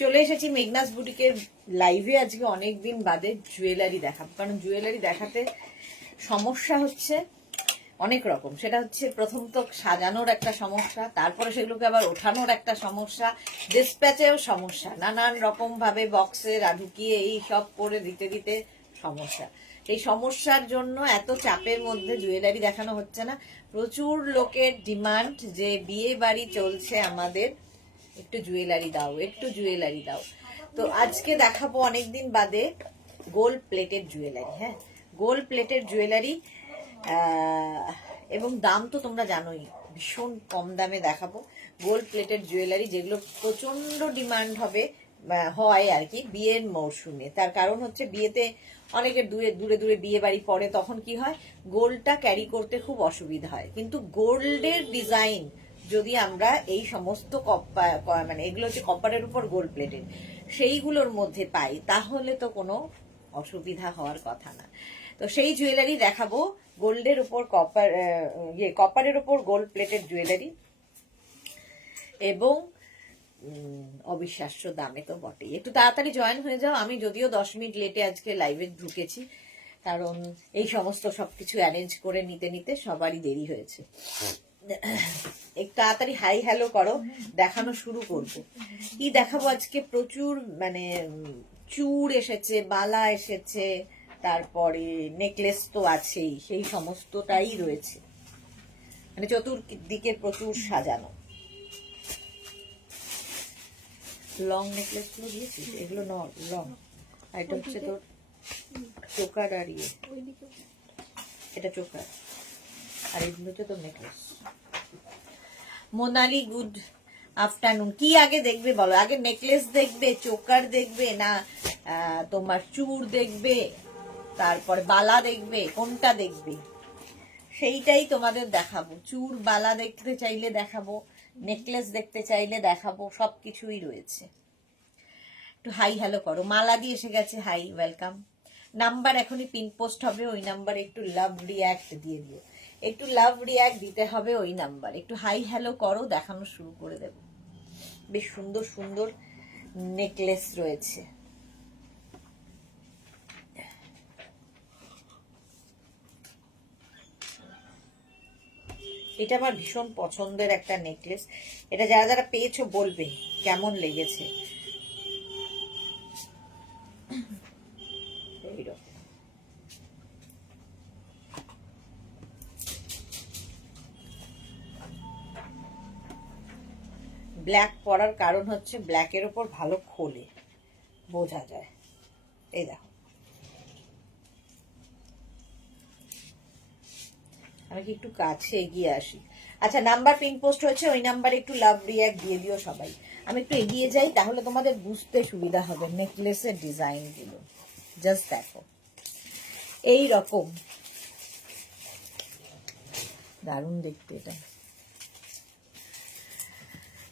চলে এসেছি মেঘনাস বুটিকের লাইভে আজকে অনেকদিন বাদে জুয়েলারি দেখাবো, কারণ জুয়েলারি দেখাতে সমস্যা হচ্ছে অনেক রকম। সেটা হচ্ছে প্রথম তো সাজানোর একটা সমস্যা, তারপরে সেগুলোকে আবার ওঠানোর একটা সমস্যা, ডিসপ্যাচেও সমস্যা, নানান রকম ভাবে বক্সে ঢুকিয়ে এই সব করে দিতে দিতে সমস্যা। এই সমস্যার জন্য এত চাপের মধ্যে জুয়েলারি দেখানো হচ্ছে না। প্রচুর লোকের ডিমান্ড যে বিয়ে বাড়ি চলছে আমাদের, একটু জুয়েলারি দাও, একটু জুয়েলারি দাও। তো আজকে দেখাবো অনেকদিন বাদে গোল্ড প্লেটেড জুয়েলারি। হ্যাঁ, গোল্ড প্লেটেড জুয়েলারি, এবং দাম তো তোমরা জানোই, ভীষণ কম দামে দেখাবো গোল্ড প্লেটেড জুয়েলারি, যেগুলো প্রচন্ড ডিমান্ড হয় আর কি বিয়ের মরশুমে। তার কারণ হচ্ছে বিয়েতে অনেকের দূরে দূরে দূরে বিয়ে বাড়ি পড়ে, তখন কি হয় গোল্ডটা ক্যারি করতে খুব অসুবিধা হয়। কিন্তু গোল্ডের ডিজাইন যদি আমরা এই সমস্ত মানে এগুলো হচ্ছে কপারের উপর গোল্ড প্লেটেড, সেইগুলোর মধ্যে পাই, তাহলে তো কোনো অসুবিধা হওয়ার কথা না। তো সেই জুয়েলারি দেখাবো, গোল্ডের উপর কপারের উপর গোল্ড প্লেটেড জুয়েলারি, এবং অবিশ্বাস্য দামে তো বটেই। একটু তাড়াতাড়ি জয়েন হয়ে যাও। আমি যদিও 10 মিনিট লেটে আজকে লাইভে ঢুকেছি, কারণ এই সমস্ত সবকিছু অ্যারেঞ্জ করে নিতে নিতে সবারই দেরি হয়েছে। একটু তাড়াতাড়ি হাই হ্যালো করো, দেখানো শুরু করব। কি দেখাবো আজকে? প্রচুর মানে চূড় এসেছে, বালা এসেছে, তারপরে নেকলেস তো আছেই, সেই সমস্তটাই রয়েছে, মানে চতুর্দিকে প্রচুর সাজানো। লং নেকলেস গুলো দিয়েছিস, এগুলো লং, এটা হচ্ছে তোর চোকার, আর এটা চোকার, আর এগুলো হচ্ছে তোর নেকলেস। Monali good afternoon. কি আগে দেখবে বলো? আগে নেকলেস দেখবে, চোকার দেখবে, না তোমার চূড় দেখবে, তারপরে বালা দেখবে, কোনটা দেখবে? সেইটাই তোমাদের দেখাবো। চূড় বালা দেখতে চাইলে দেখাবো, নেকলেস দেখতে চাইলে দেখাবো, সবকিছুই রয়েছে। একটু হাই হ্যালো করো। মালা দিয়ে এসে গেছে, হাই ওয়েলকাম। নাম্বার এখনই পিন পোস্ট হবে, ওই নাম্বারে একটু লাভ রিয়াক্ট দিয়ে দিও, একটু লাভ রিয়াক্ট দিতে হবে ওই নাম্বার। একটু হাই হ্যালো করো, দেখানো শুরু করে দেব। বেশ সুন্দর সুন্দর নেকলেস রয়েছে। এটা আমার ভীষণ পছন্দের একটা নেকলেস। এটা যারা যারা পেয়েছো বলবে কেমন লেগেছে। ব্ল্যাক পরার কারণ হচ্ছে ব্ল্যাকের ওপর ভালো খোলে, বোঝা যায়। এই দেখো, আমি কি একটু কাছে এগিয়ে আসি? আচ্ছা, নাম্বার পিন পোস্ট হয়েছে, ওই নাম্বারে একটু লাভ রিয়াক্ট দিয়ে দিও সবাই। আমি একটু এগিয়ে যাই, তাহলে তোমাদের বুঝতে সুবিধা হবে নেকলেসের ডিজাইন গুলো। জাস্ট দেখো, এই রকম দারুণ দেখতে। এটা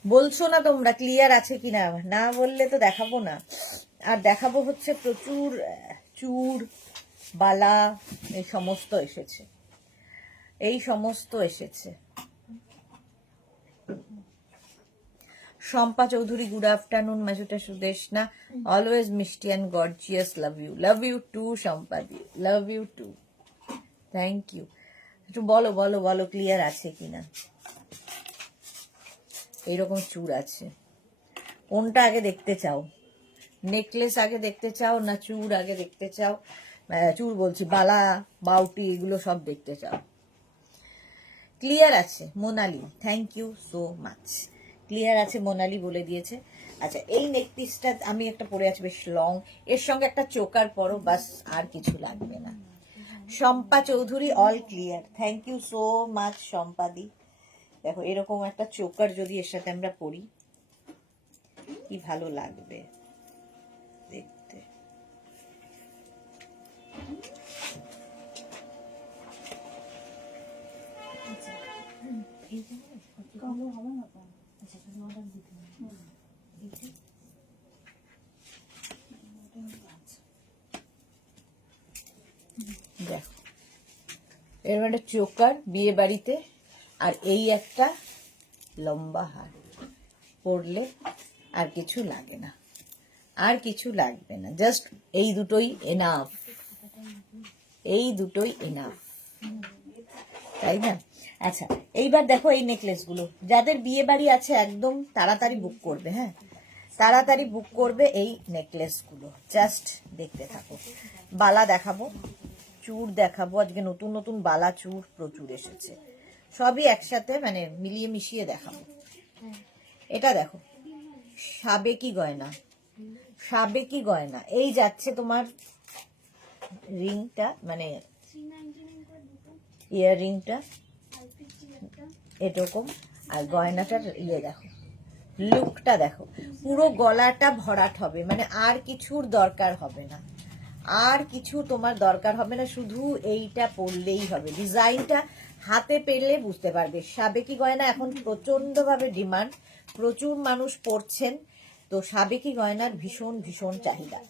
বলছো না তোমরা ক্লিয়ার আছে কিনা? না বললে তো দেখাবো না। আর দেখাবো হচ্ছে প্রচুর চূড় বালা, এই সমস্ত এসেছে, এই সমস্ত এসেছে। Shampa Chowdhury good afternoon. মাসুটা সুদেশনা অলওয়েজ মিষ্টি and gorgeous, love you too Shampa di, love you too, thank you. একটু বলো বলো বলো ক্লিয়ার আছে কিনা। এইরকম চূড় আছে, কোনটা আগে দেখতে চাও? নেকলেস আগে দেখতে চাও, না চূড় আগে দেখতে চাও? চূড় বলছি, বালা বাউটি এগুলো সব দেখতে চাও? ক্লিয়ার আছে Monali, thank you so much. Clear আছে মোনালি বলে দিয়েছে। আচ্ছা, এই নেকপিসটা আমি একটা পরে আছি বেশ লং, এর সঙ্গে একটা চোকার পরো, বাস আর কিছু লাগবে না। Shampa Chowdhury all clear, thank you so much শম্পাদি। দেখো, এরকম একটা চোকার যদি এর সাথে আমরা পরি, কি ভালো লাগবে দেখতে। দেখো, এরকম একটা চোকার বিয়ে বাড়িতে, আর এই একটা লম্বা হার পরলে আর কিছু লাগে না। আর কিছু লাগবে না, জাস্ট এই দুটোই এনাফ, এই দুটোই এনাফ, তাই না? আচ্ছা, এইবার দেখো এই নেকলেসগুলো, যাদের বিয়ে বাড়ি আছে একদম তাড়াতাড়ি বুক করবে, হ্যাঁ তাড়াতাড়ি বুক করবে এই নেকলেসগুলো, জাস্ট দেখতে থাকো। বালা দেখাবো, চূড় দেখাবো, আজকে নতুন নতুন বালা চূড় প্রচুর এসেছে, সবই একসাথে মানে মিলিয়ে মিশিয়ে দেখাবো। এটা দেখো সাবেকি গয়না, সাবেকি গয়না, এই যাচ্ছে তোমার রিংটা মানে ইয়ার রিংটা এরকম, আর গয়নাটার ইয়ে দেখো, লুকটা দেখো, পুরো গলাটা ভরাট হবে, মানে আর কিছুর দরকার হবে না, আর কিছু তোমার দরকার হবে না, শুধু এইটা পরলেই হবে। ডিজাইনটা হাতে পেলে বুঝতে পারবে। সাবেকি গয়না এখন প্রচন্ড ভাবে ডিমান্ড, প্রচুর মানুষ পরছেন, তো সাবেকি গয়নার ভীষণ ভীষণ চাহিদা।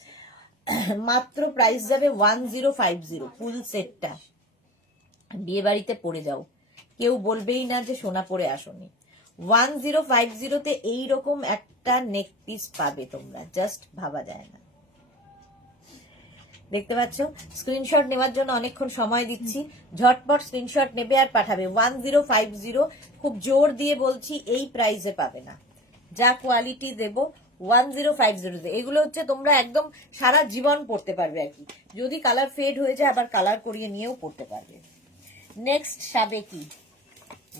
মাত্র প্রাইস যাবে 1050, ফুল সেটটা বিয়ে বাড়িতে পরে যাও, কেউ বলবেই না যে সোনা পরে আসনি। 1050-তে এইরকম একটা নেক পিস পাবে তোমরা, জাস্ট ভাবা যায় না। দেখতে পাচ্ছ, স্ক্রিনশট নেওয়ার জন্য অনেকক্ষণ সময় দিচ্ছি, ঝটপট স্ক্রিনশট নেবে আর পাঠাবে। 1050, খুব জোর দিয়ে বলছি, এই প্রাইসে পাবে না, যা কোয়ালিটি দেবো 1050-তে। এগুলো হচ্ছে তোমরা একদম সারা জীবন পড়তে পারবে আর কি, যদি কালার ফেড হয়ে যায় আবার কালার করিয়ে নিয়েও পড়তে পারবে। নেক্সট সাবেকি,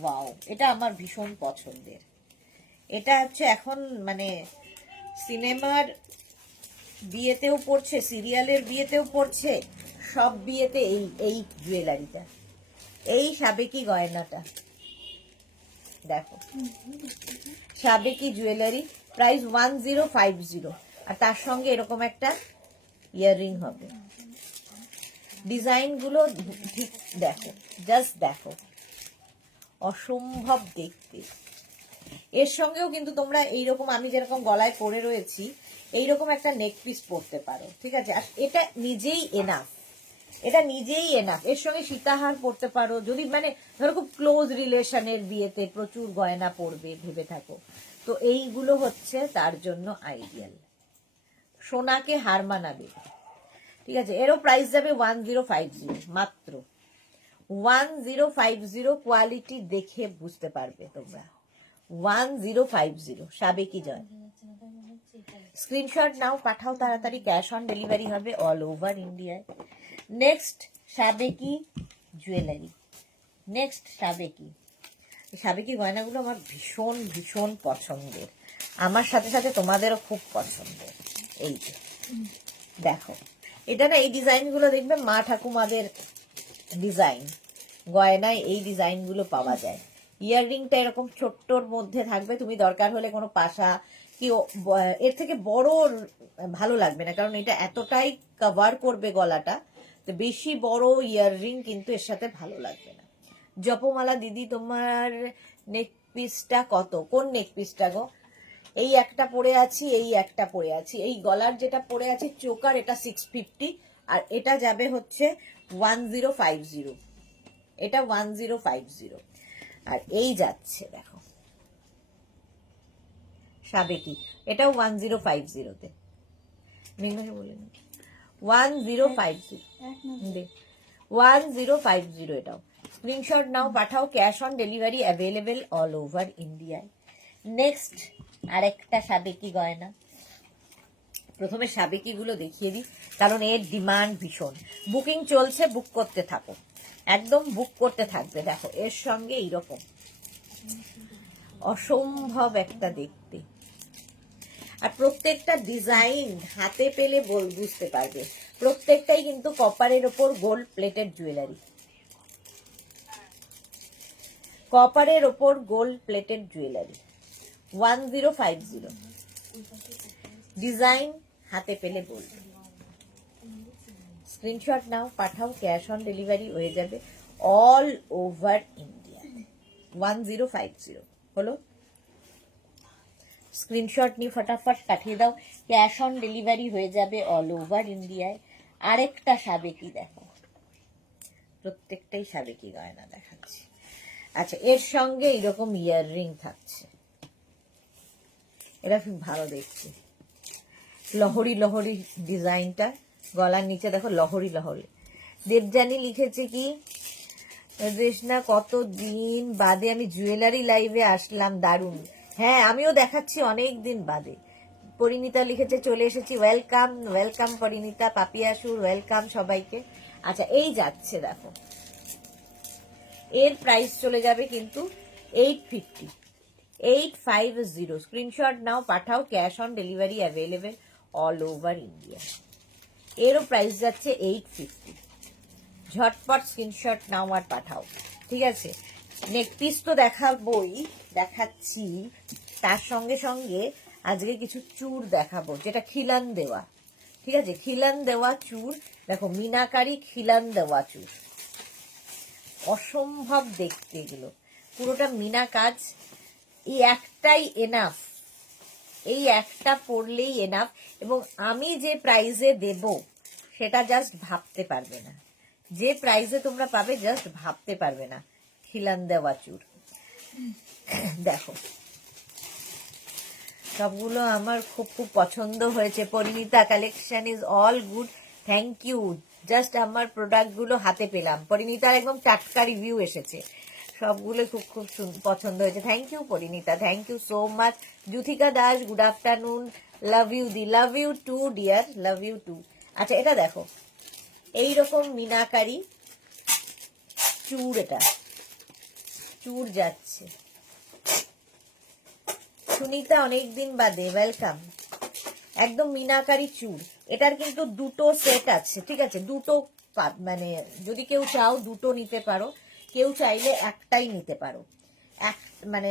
ওয়াও, এটা আমার ভীষণ পছন্দের। এটা হচ্ছে এখন মানে সিনেমার বিয়েতেও পড়ছে, সিরিয়ালের বিয়েতেও পড়ছে, সব বিয়েতে এই এই জুয়েলারিটা, এই সাবেকি গয়নাটা দেখো, সাবেকি জুয়েলারি, প্রাইস 1050, আর তার সঙ্গে এরকম একটা ইয়াররিং হবে। ডিজাইন গুলো ঠিক দেখো, জাস্ট দেখো, অসম্ভব দেখতে। এর সঙ্গেও কিন্তু তোমরা এইরকম, আমি যেরকম গলায় পরে রয়েছি এইরকম একটা নেক পিস পরতে পারো, ঠিক আছে? আর এটা নিজেই এনাফ, এটা নিজেই এনাফ। এর সঙ্গে সীতাহার পরতে পারো, যদি মানে ধরো খুব ক্লোজ রিলেশনের বিয়েতে প্রচুর গয়না পরবে ভেবে থাকো, তো এইগুলো হচ্ছে তার জন্য আইডিয়াল, সোনাকে হার মানাবে, ঠিক আছে? এরও প্রাইস যাবে 1050, মাত্র 1050। কোয়ালিটি দেখে বুঝতে পারবে তোমরা, 1050 সাবেকি জয়। স্ক্রিনশট নাও, পাঠাও তাড়াতাড়ি, ক্যাশ অন ডেলিভারি হবে অল ওভার ইন্ডিয়ায়। নেক্সট সাবেকি জুয়েলারি, নেক্সট সাবেকি। সাবেকি গয়নাগুলো আমার ভীষণ ভীষণ পছন্দের, আমার সাথে সাথে তোমাদেরও খুব পছন্দের। এই যে দেখো, এটা না, এই ডিজাইনগুলো দেখবে মা ঠাকুমাদের ডিজাইন, গয়নায় এই ডিজাইনগুলো পাওয়া যায়। ইয়াররিংটা এরকম ছোট্টর মধ্যে থাকবে, তুমি দরকার হলে কোনো পাশা কি এর থেকে বড় ভালো লাগবে না, কারণ এটা এতটাই কভার করবে গলাটা, তো বেশি বড় ইয়াররিং কিন্তু এর সাথে ভালো লাগবে না। জপমালা দিদি, তোমার নেক পিসটা কত? কোন নেক পিসটা গো? এই একটা পরে আছি, এই একটা পরে আছি, এই গলার যেটা পরে আছি চোকার, এটা 650, আর এটা যাবে হচ্ছে 1050, এটা 1050। আর এই যাচ্ছে দেখো সাবেকি, এটাও 1050-তে, মেঘনাকে বলে 1050, 1050 এটাও। স্ক্রিনশট নাও, পাঠাও, cash on delivery available all over ইন্ডিয়ায়। নেক্সট আরেকটা সাবেকি গয়না, প্রথমে সাবেকি গুলো দেখিয়ে দিই, কারণ এর ডিমান্ড ভীষণ, বুকিং চলছে, বুক করতে থাকো, একদম বুক করতে থাকবে। দেখো এর সঙ্গে এইরকম অসম্ভব একটা দেখতে, আর প্রত্যেকটা ডিজাইন হাতে পেলে বুঝতে পারবে, প্রত্যেকটাই কিন্তু কপারের ওপর গোল্ড প্লেটেড জুয়েলারি, কপারের ওপর গোল্ড প্লেটেড জুয়েলারি, 1050। ডিজাইন হাতে পেলে বলবে। স্ক্রিনশট নাও, পাঠাও, ক্যাশ অন ডেলিভারি হয়ে যাবে অল ওভার ইন্ডিয়া। 1050 হলো। স্ক্রিনশট নিয়ে ফটাফট পাঠিয়ে দাও, ক্যাশ অন ডেলিভারি হয়ে যাবে অল ওভার ইন্ডিয়ায়। আরেকটা সাবেকি দেখো, প্রত্যেকটাই সাবেকি গয়না দেখাচ্ছি। আচ্ছা, এর সঙ্গে এইরকম ইয়াররিং থাকছে, এটা খুব ভালো দেখছি, লহরি লহরি ডিজাইনটা, গলার নিচে দেখো লহরি লহরি। দেবযানী লিখেছে কি, রেশনা কতদিন বাদে আমি জুয়েলারি লাইভে আসলাম, দারুণ। হ্যাঁ আমিও দেখাচ্ছি অনেক দিন বাদে। পরিণীতা লিখেছে চলে এসেছি, ওয়েলকাম ওয়েলকাম পরিণীতা, পাপিয়াসুর ওয়েলকাম সবাইকে। আচ্ছা এই যাচ্ছে দেখো, এর প্রাইস চলে যাবে কিন্তু 850, 850। স্ক্রিনশট নাও, পাঠাও, cash on delivery available all over India. এরও প্রাইস যাচ্ছে 850। ঝটপট স্ক্রিনশট নাও আর পাঠাও, ঠিক আছে। নেক পিস তো দেখাবোই, দেখাচ্ছি, তার সঙ্গে সঙ্গে আজকে কিছু চূড় দেখাবো যেটা খিলান দেওয়া, ঠিক আছে। খিলান দেওয়া চূড় দেখো, মিনাকারি খিলান দেওয়া চূড়, অসম্ভব দেখতে এগুলো, পুরোটা মিনা কাজ। এই একটাই এনাফ, এই একটা পড়লেই এনাফ। এবং আমি যে প্রাইজে দেব সেটা জাস্ট ভাবতে পারবে না, যে প্রাইজে তোমরা পাবে জাস্ট ভাবতে পারবে না। খিলান দেওয়া চূড় দেখো, সবগুলো আমার খুব খুব পছন্দ হয়েছে। Parineeta collection is all good, thank you. Just আমার প্রোডাক্টগুলো হাতে পেলাম, পরিণীতার একদম টাটকা রিভিউ এসেছে, সবগুলো খুব খুব পছন্দ হয়েছে। Thank you Parineeta, thank you so much. Juthika Das good afternoon, love you দি, love you too dear, love you too. আচ্ছা এটা দেখো, এইরকম মিনাকারি চূড়, এটা চূড় যাচ্ছে। সুনিতা অনেকদিন বাদে ওয়েলকাম, একদম মিনাকারি চূড়। এটার কিন্তু দুটো সেট আছে, ঠিক আছে, দুটো মানে যদি কেউ চাও দুটো নিতে পারো, কেউ চাইলে একটাই নিতে পারো। এক মানে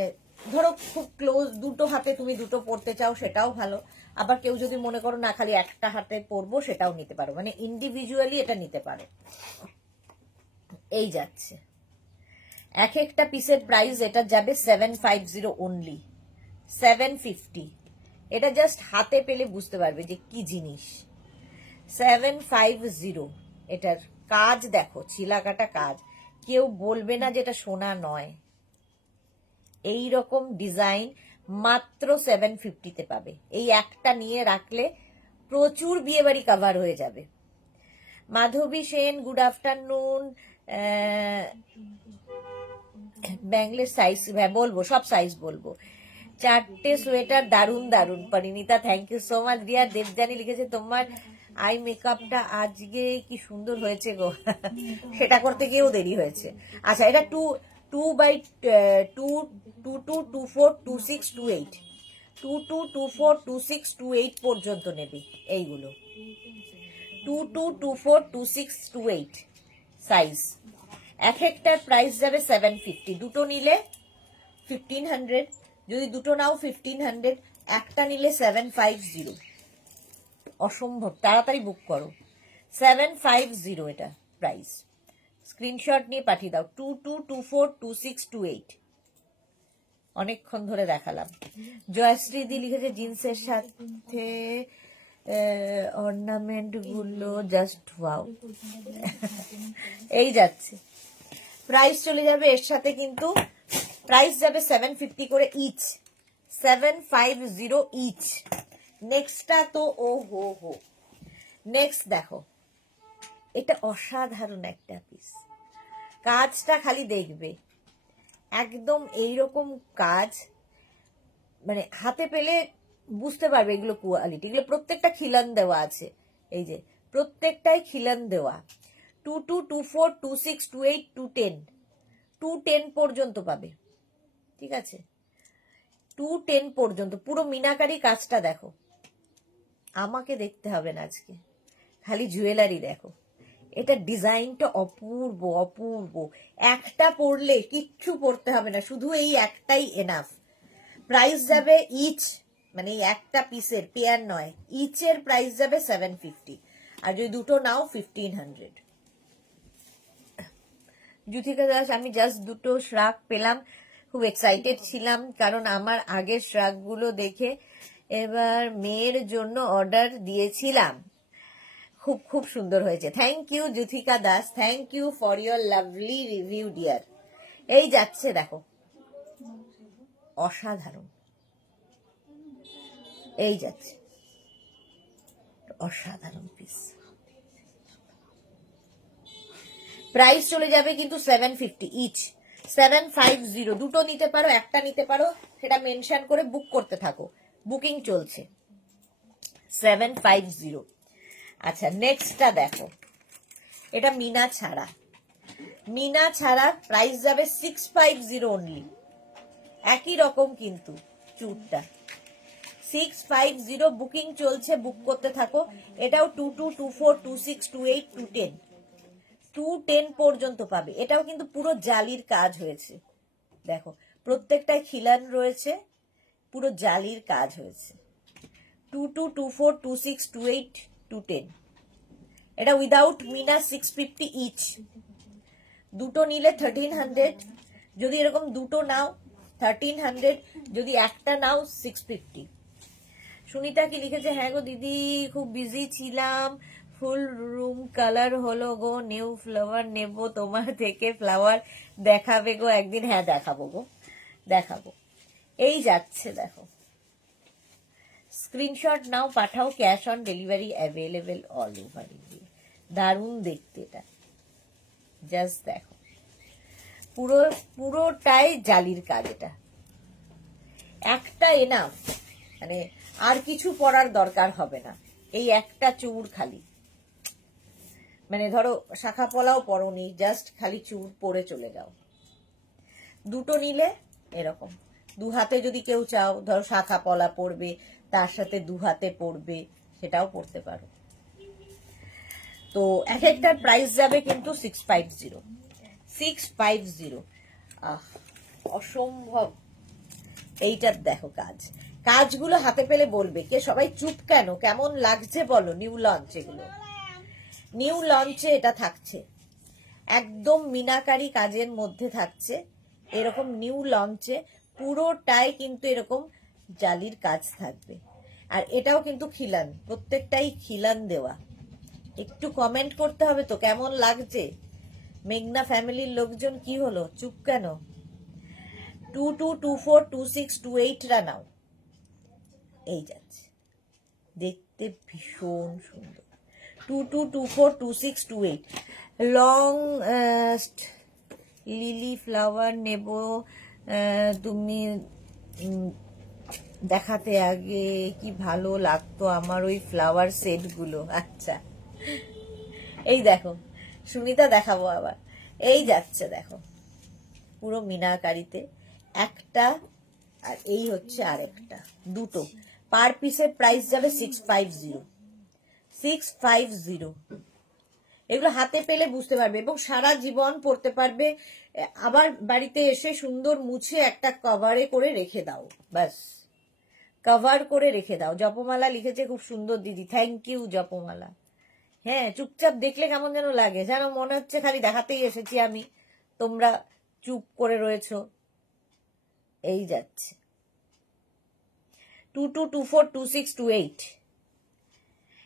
ধরো খুব ক্লোজ দুটো হাতে তুমি দুটো পরতে চাও সেটাও ভালো, আবার কেউ যদি মনে করো না খালি একটা হাতে পরবো সেটাও নিতে পারো, মানে ইন্ডিভিজুয়ালি এটা নিতে পারো। এই যাচ্ছে, এক একটা পিসের প্রাইস এটা যাবে 750 অনলি, 750। এটা জাস্ট হাতে পেলে বুঝতে পারবে যে কি জিনিস। 750, এটার কাজ দেখো, ছিলাকাটা কাজ, কেউ বলবে না যে এটা সোনা নয়। এই রকম ডিজাইন মাত্র 750-তে পাবে। এই একটা নিয়ে রাখলে প্রচুর বিয়ে বাড়ি কাভার হয়ে যাবে। Madhabi Sen good afternoon. ব্যাঙ্গলের সাইজ, হ্যাঁ বলবো, সব সাইজ বলবো। চারটে সোয়েটার দারুন দারুন, Parineeta thank you so much dear. Debjani লিখেছে তোমার আই মেকআপটা আজকে কি সুন্দর হয়েছে গো সেটা করতে গিয়েও দেরি হয়েছে। আচ্ছা এটা 2/2, 22242628 পর্যন্ত নেবে এইগুলো, 22242628 সাইজ। এক একটার প্রাইস যাবে 750, দুটো নিলে 1500, যদি দুটো নাও 1500, একটা নিলে 750। অসম্ভব, তাড়াতাড়ি বুক করো, 750 এটা প্রাইস। স্ক্রিনশট নিয়ে পাঠিয়ে দাও, 22242628। অনেকক্ষণ ধরে দেখালাম। জয়শ্রীদি লিখেছে জিন্সের সাথে অর্নামেন্ট গুলো জাস্ট ওয়াও। এই যাচ্ছে, প্রাইস চলে যাবে এর সাথে, কিন্তু প্রাইস যাবে 750 করে ইচ, 750 ইচ। নেক্সটটা তো ও হো হো, নেক্সট দেখো, এটা অসাধারণ একটা পিস, কাজটা খালি দেখবে, একদম এইরকম কাজ, মানে হাতে পেলে বুঝতে পারবে এগুলো কোয়ালিটি। এগুলো প্রত্যেকটা খিলান দেওয়া আছে, এই যে প্রত্যেকটাই খিলান দেওয়া। 22242628 210 পর্যন্ত পাবে, ঠিক আছে, 210 পর্যন্ত। পুরো মিনাকারি কাজটা দেখো, আমাকে দেখতে হবে না আজকে, খালি জুয়েলারি দেখো। এটা ডিজাইনটা অপূর্ব অপূর্ব, একটা পরলে কিচ্ছু পরতে হবে না, শুধু এই একটাই এনাফ। প্রাইস যাবে ইচ, মানে এই একটা পিসের, পেয়ার নয়, ইচের প্রাইস যাবে 750, আর যদি দুটো নাও 1500। যুথিকা দাস, আমি জাস্ট দুটো শ্রাগ পেলাম, খুব এক্সাইটেড ছিলাম, কারণ আমার আগের শ্রাগগুলো দেখে এবার মেয়ের জন্য অর্ডার দিয়েছিলাম, খুব খুব সুন্দর হয়েছে। Thank you Juthika Das, thank you for your lovely review dear. এই যাচ্ছে দেখো, অসাধারণ, এই যাচ্ছে, অসাধারণ পিস। প্রাইস চলে যাবে কিন্তু 750 ইচ, 750। দুটো নিতে পারো, একটা নিতে পারো, সেটা মেনশন করে বুক করতে থাকো, বুকিং চলছে 750। আচ্ছা নেক্সটটা দেখো, এটা মিনা ছাড়া, মিনা ছাড়া প্রাইস যাবে 650 অনলি। একই রকম কিন্তু চুরটা 650, বুকিং চলছে, বুক করতে থাকো। এটাও 22, 24, 26, 28, 210, 210 পর্যন্ত পাবে। এটাও কিন্তু পুরো জালির কাজ হয়েছে, দেখো প্রত্যেকটায় খিলান রয়েছে, পুরো জালির কাজ হয়েছে। 22, 24, 26, 28, 210। এটা উইদাউট মিনা 650 ইচ। দুটো নিলে 1300, যদি এরকম দুটো নাও 1300, যদি একটা নাও 650। সুনিতা কি লিখেছে, হ্যাঁ গো দিদি খুব বিজি ছিলাম, ফুল রুম কালার হলো গো, নিউ ফ্লাওয়ার নেব তোমার থেকে, ফ্লাওয়ার দেখাবে গো একদিন? হ্যাঁ দেখাবো গো, দেখাবো। এই যাচ্ছে দেখো, স্ক্রিনশট নাও, পাঠাও, cash on delivery available all over India. দারুণ দেখতে এটা, জাস্ট দেখো পুরোটাই জালির কাজ। এটা একটা এনাফ, মানে আর কিছু পরার দরকার হবে না, এই একটা চুর খালি, মানে ধরো শাখা পলাও পরনি, জাস্ট খালি চুর পরে চলে যাও। দুটো নিলে এরকম, দু হাতে যদি কেউ চাও, ধরো শাখা পলা পরবে, তার সাথে দু হাতে পরবে, সেটাও পরতে পারো। তো এক একটার প্রাইস যাবে কিন্তু 650, 650। অসম্ভব। এইটার দেখো কাজ, কাজগুলো হাতে পেলে বলবে কে সবাই চুপ কেন, কেমন লাগছে বলো। নিউ লঞ্চ, এগুলো নিউ লঞ্চে এটা থাকছে, একদম মিনাকারি কাজের মধ্যে থাকছে, এরকম নিউ লঞ্চে পুরোটাই কিন্তু এরকম জালির কাজ থাকবে। আর এটাও কিন্তু খিলান, প্রত্যেকটাই খিলান দেওয়া। একটু কমেন্ট করতে হবে তো কেমন লাগছে। মেঘনা ফ্যামিলির লোকজন কি হলো, চুপ কেন? 22, 24, 26, 28 রা নাও। এই যাচ্ছে, দেখতে ভীষণ সুন্দর। 22, 24, 26, 28 লং লিলি ফ্লাওয়ার নেব তুমি দেখাতে, আগে কি ভালো লাগতো আমার ওই ফ্লাওয়ার সেট গুলো। আচ্ছা এই দেখো সুনিতা, দেখাবো আবার। এই যাচ্ছে দেখো, পুরো মিনাকারিতে একটা, আর এই হচ্ছে আরেকটা, দুটো। পার পিসের প্রাইস যাবে 650, 650। এগুলো হাতে পেলে বুঝতে পারবে এবং সারা জীবন পরতে পারবে। আবার বাড়িতে এসে সুন্দর মুছে একটা কভারে করে রেখে দাও, ব্যাস কভার করে রেখে দাও। জপমালা লিখেছে খুব সুন্দর দিদি, থ্যাংক ইউ জপমালা। হ্যাঁ চুপচাপ দেখলে কেমন যেন লাগে, যেন মনে হচ্ছে খালি দেখাতেই এসেছি আমি, তোমরা চুপ করে রয়েছো। এই যাচ্ছে 22, 24, 26, 28,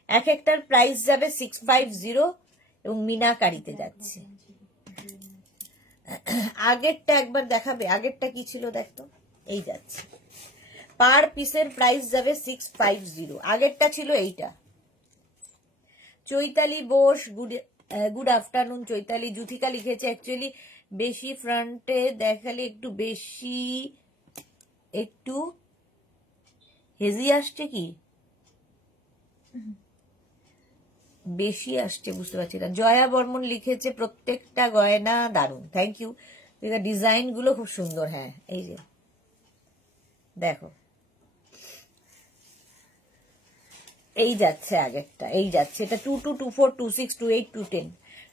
এক একটার প্রাইস যাবে 650 এবং মিনাকারিতে যাচ্ছে। আগেরটা একবার দেখাবে, আগেরটা কি ছিল দেখতো। এই যাচ্ছে, পার পিসের প্রাইস যাবে 650, আগেরটা ছিল এইটা। Chaitali Bose, good afternoon Chaitali. জুথিকা লিখেছে অ্যাকচুয়ালি বেশি ফ্রন্টে দেখালে একটু হেজি আসছে, কি বেশি আসছে বুঝতে পারছি না। জয়া বর্মন লিখেছে প্রত্যেকটা গয়না দারুণ, থ্যাংক ইউ। ডিজাইন গুলো খুব সুন্দর। হ্যাঁ এই যে দেখো, এই যাচ্ছে আগেরটা, এই যাচ্ছে এটা 22, 24, 26, 28, 210,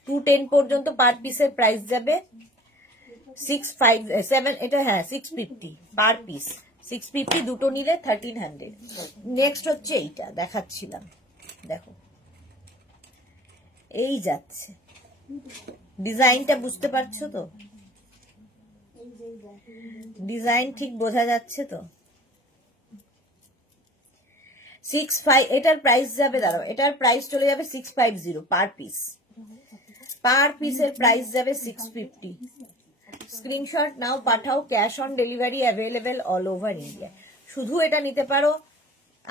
210 পর্যন্ত পার পিসের প্রাইস যাবে 657। এটা হ্যাঁ 650 পার পিস, 650, দুটো নিলে 1300। নেক্সট হচ্ছে এইটা দেখাচ্ছিলাম, দেখো এই যাচ্ছে, ডিজাইনটা বুঝতে পারছো তো, ডিজাইন ঠিক বোঝা যাচ্ছে তো। 65, এটার প্রাইস যাবে, দাঁড়াও, এটার প্রাইস চলে যাবে 650 পার পিস, পার পিসের প্রাইস যাবে 650। স্ক্রিনশট নাও, পাঠাও, cash on delivery available all over India. শুধু এটা নিতে পারো,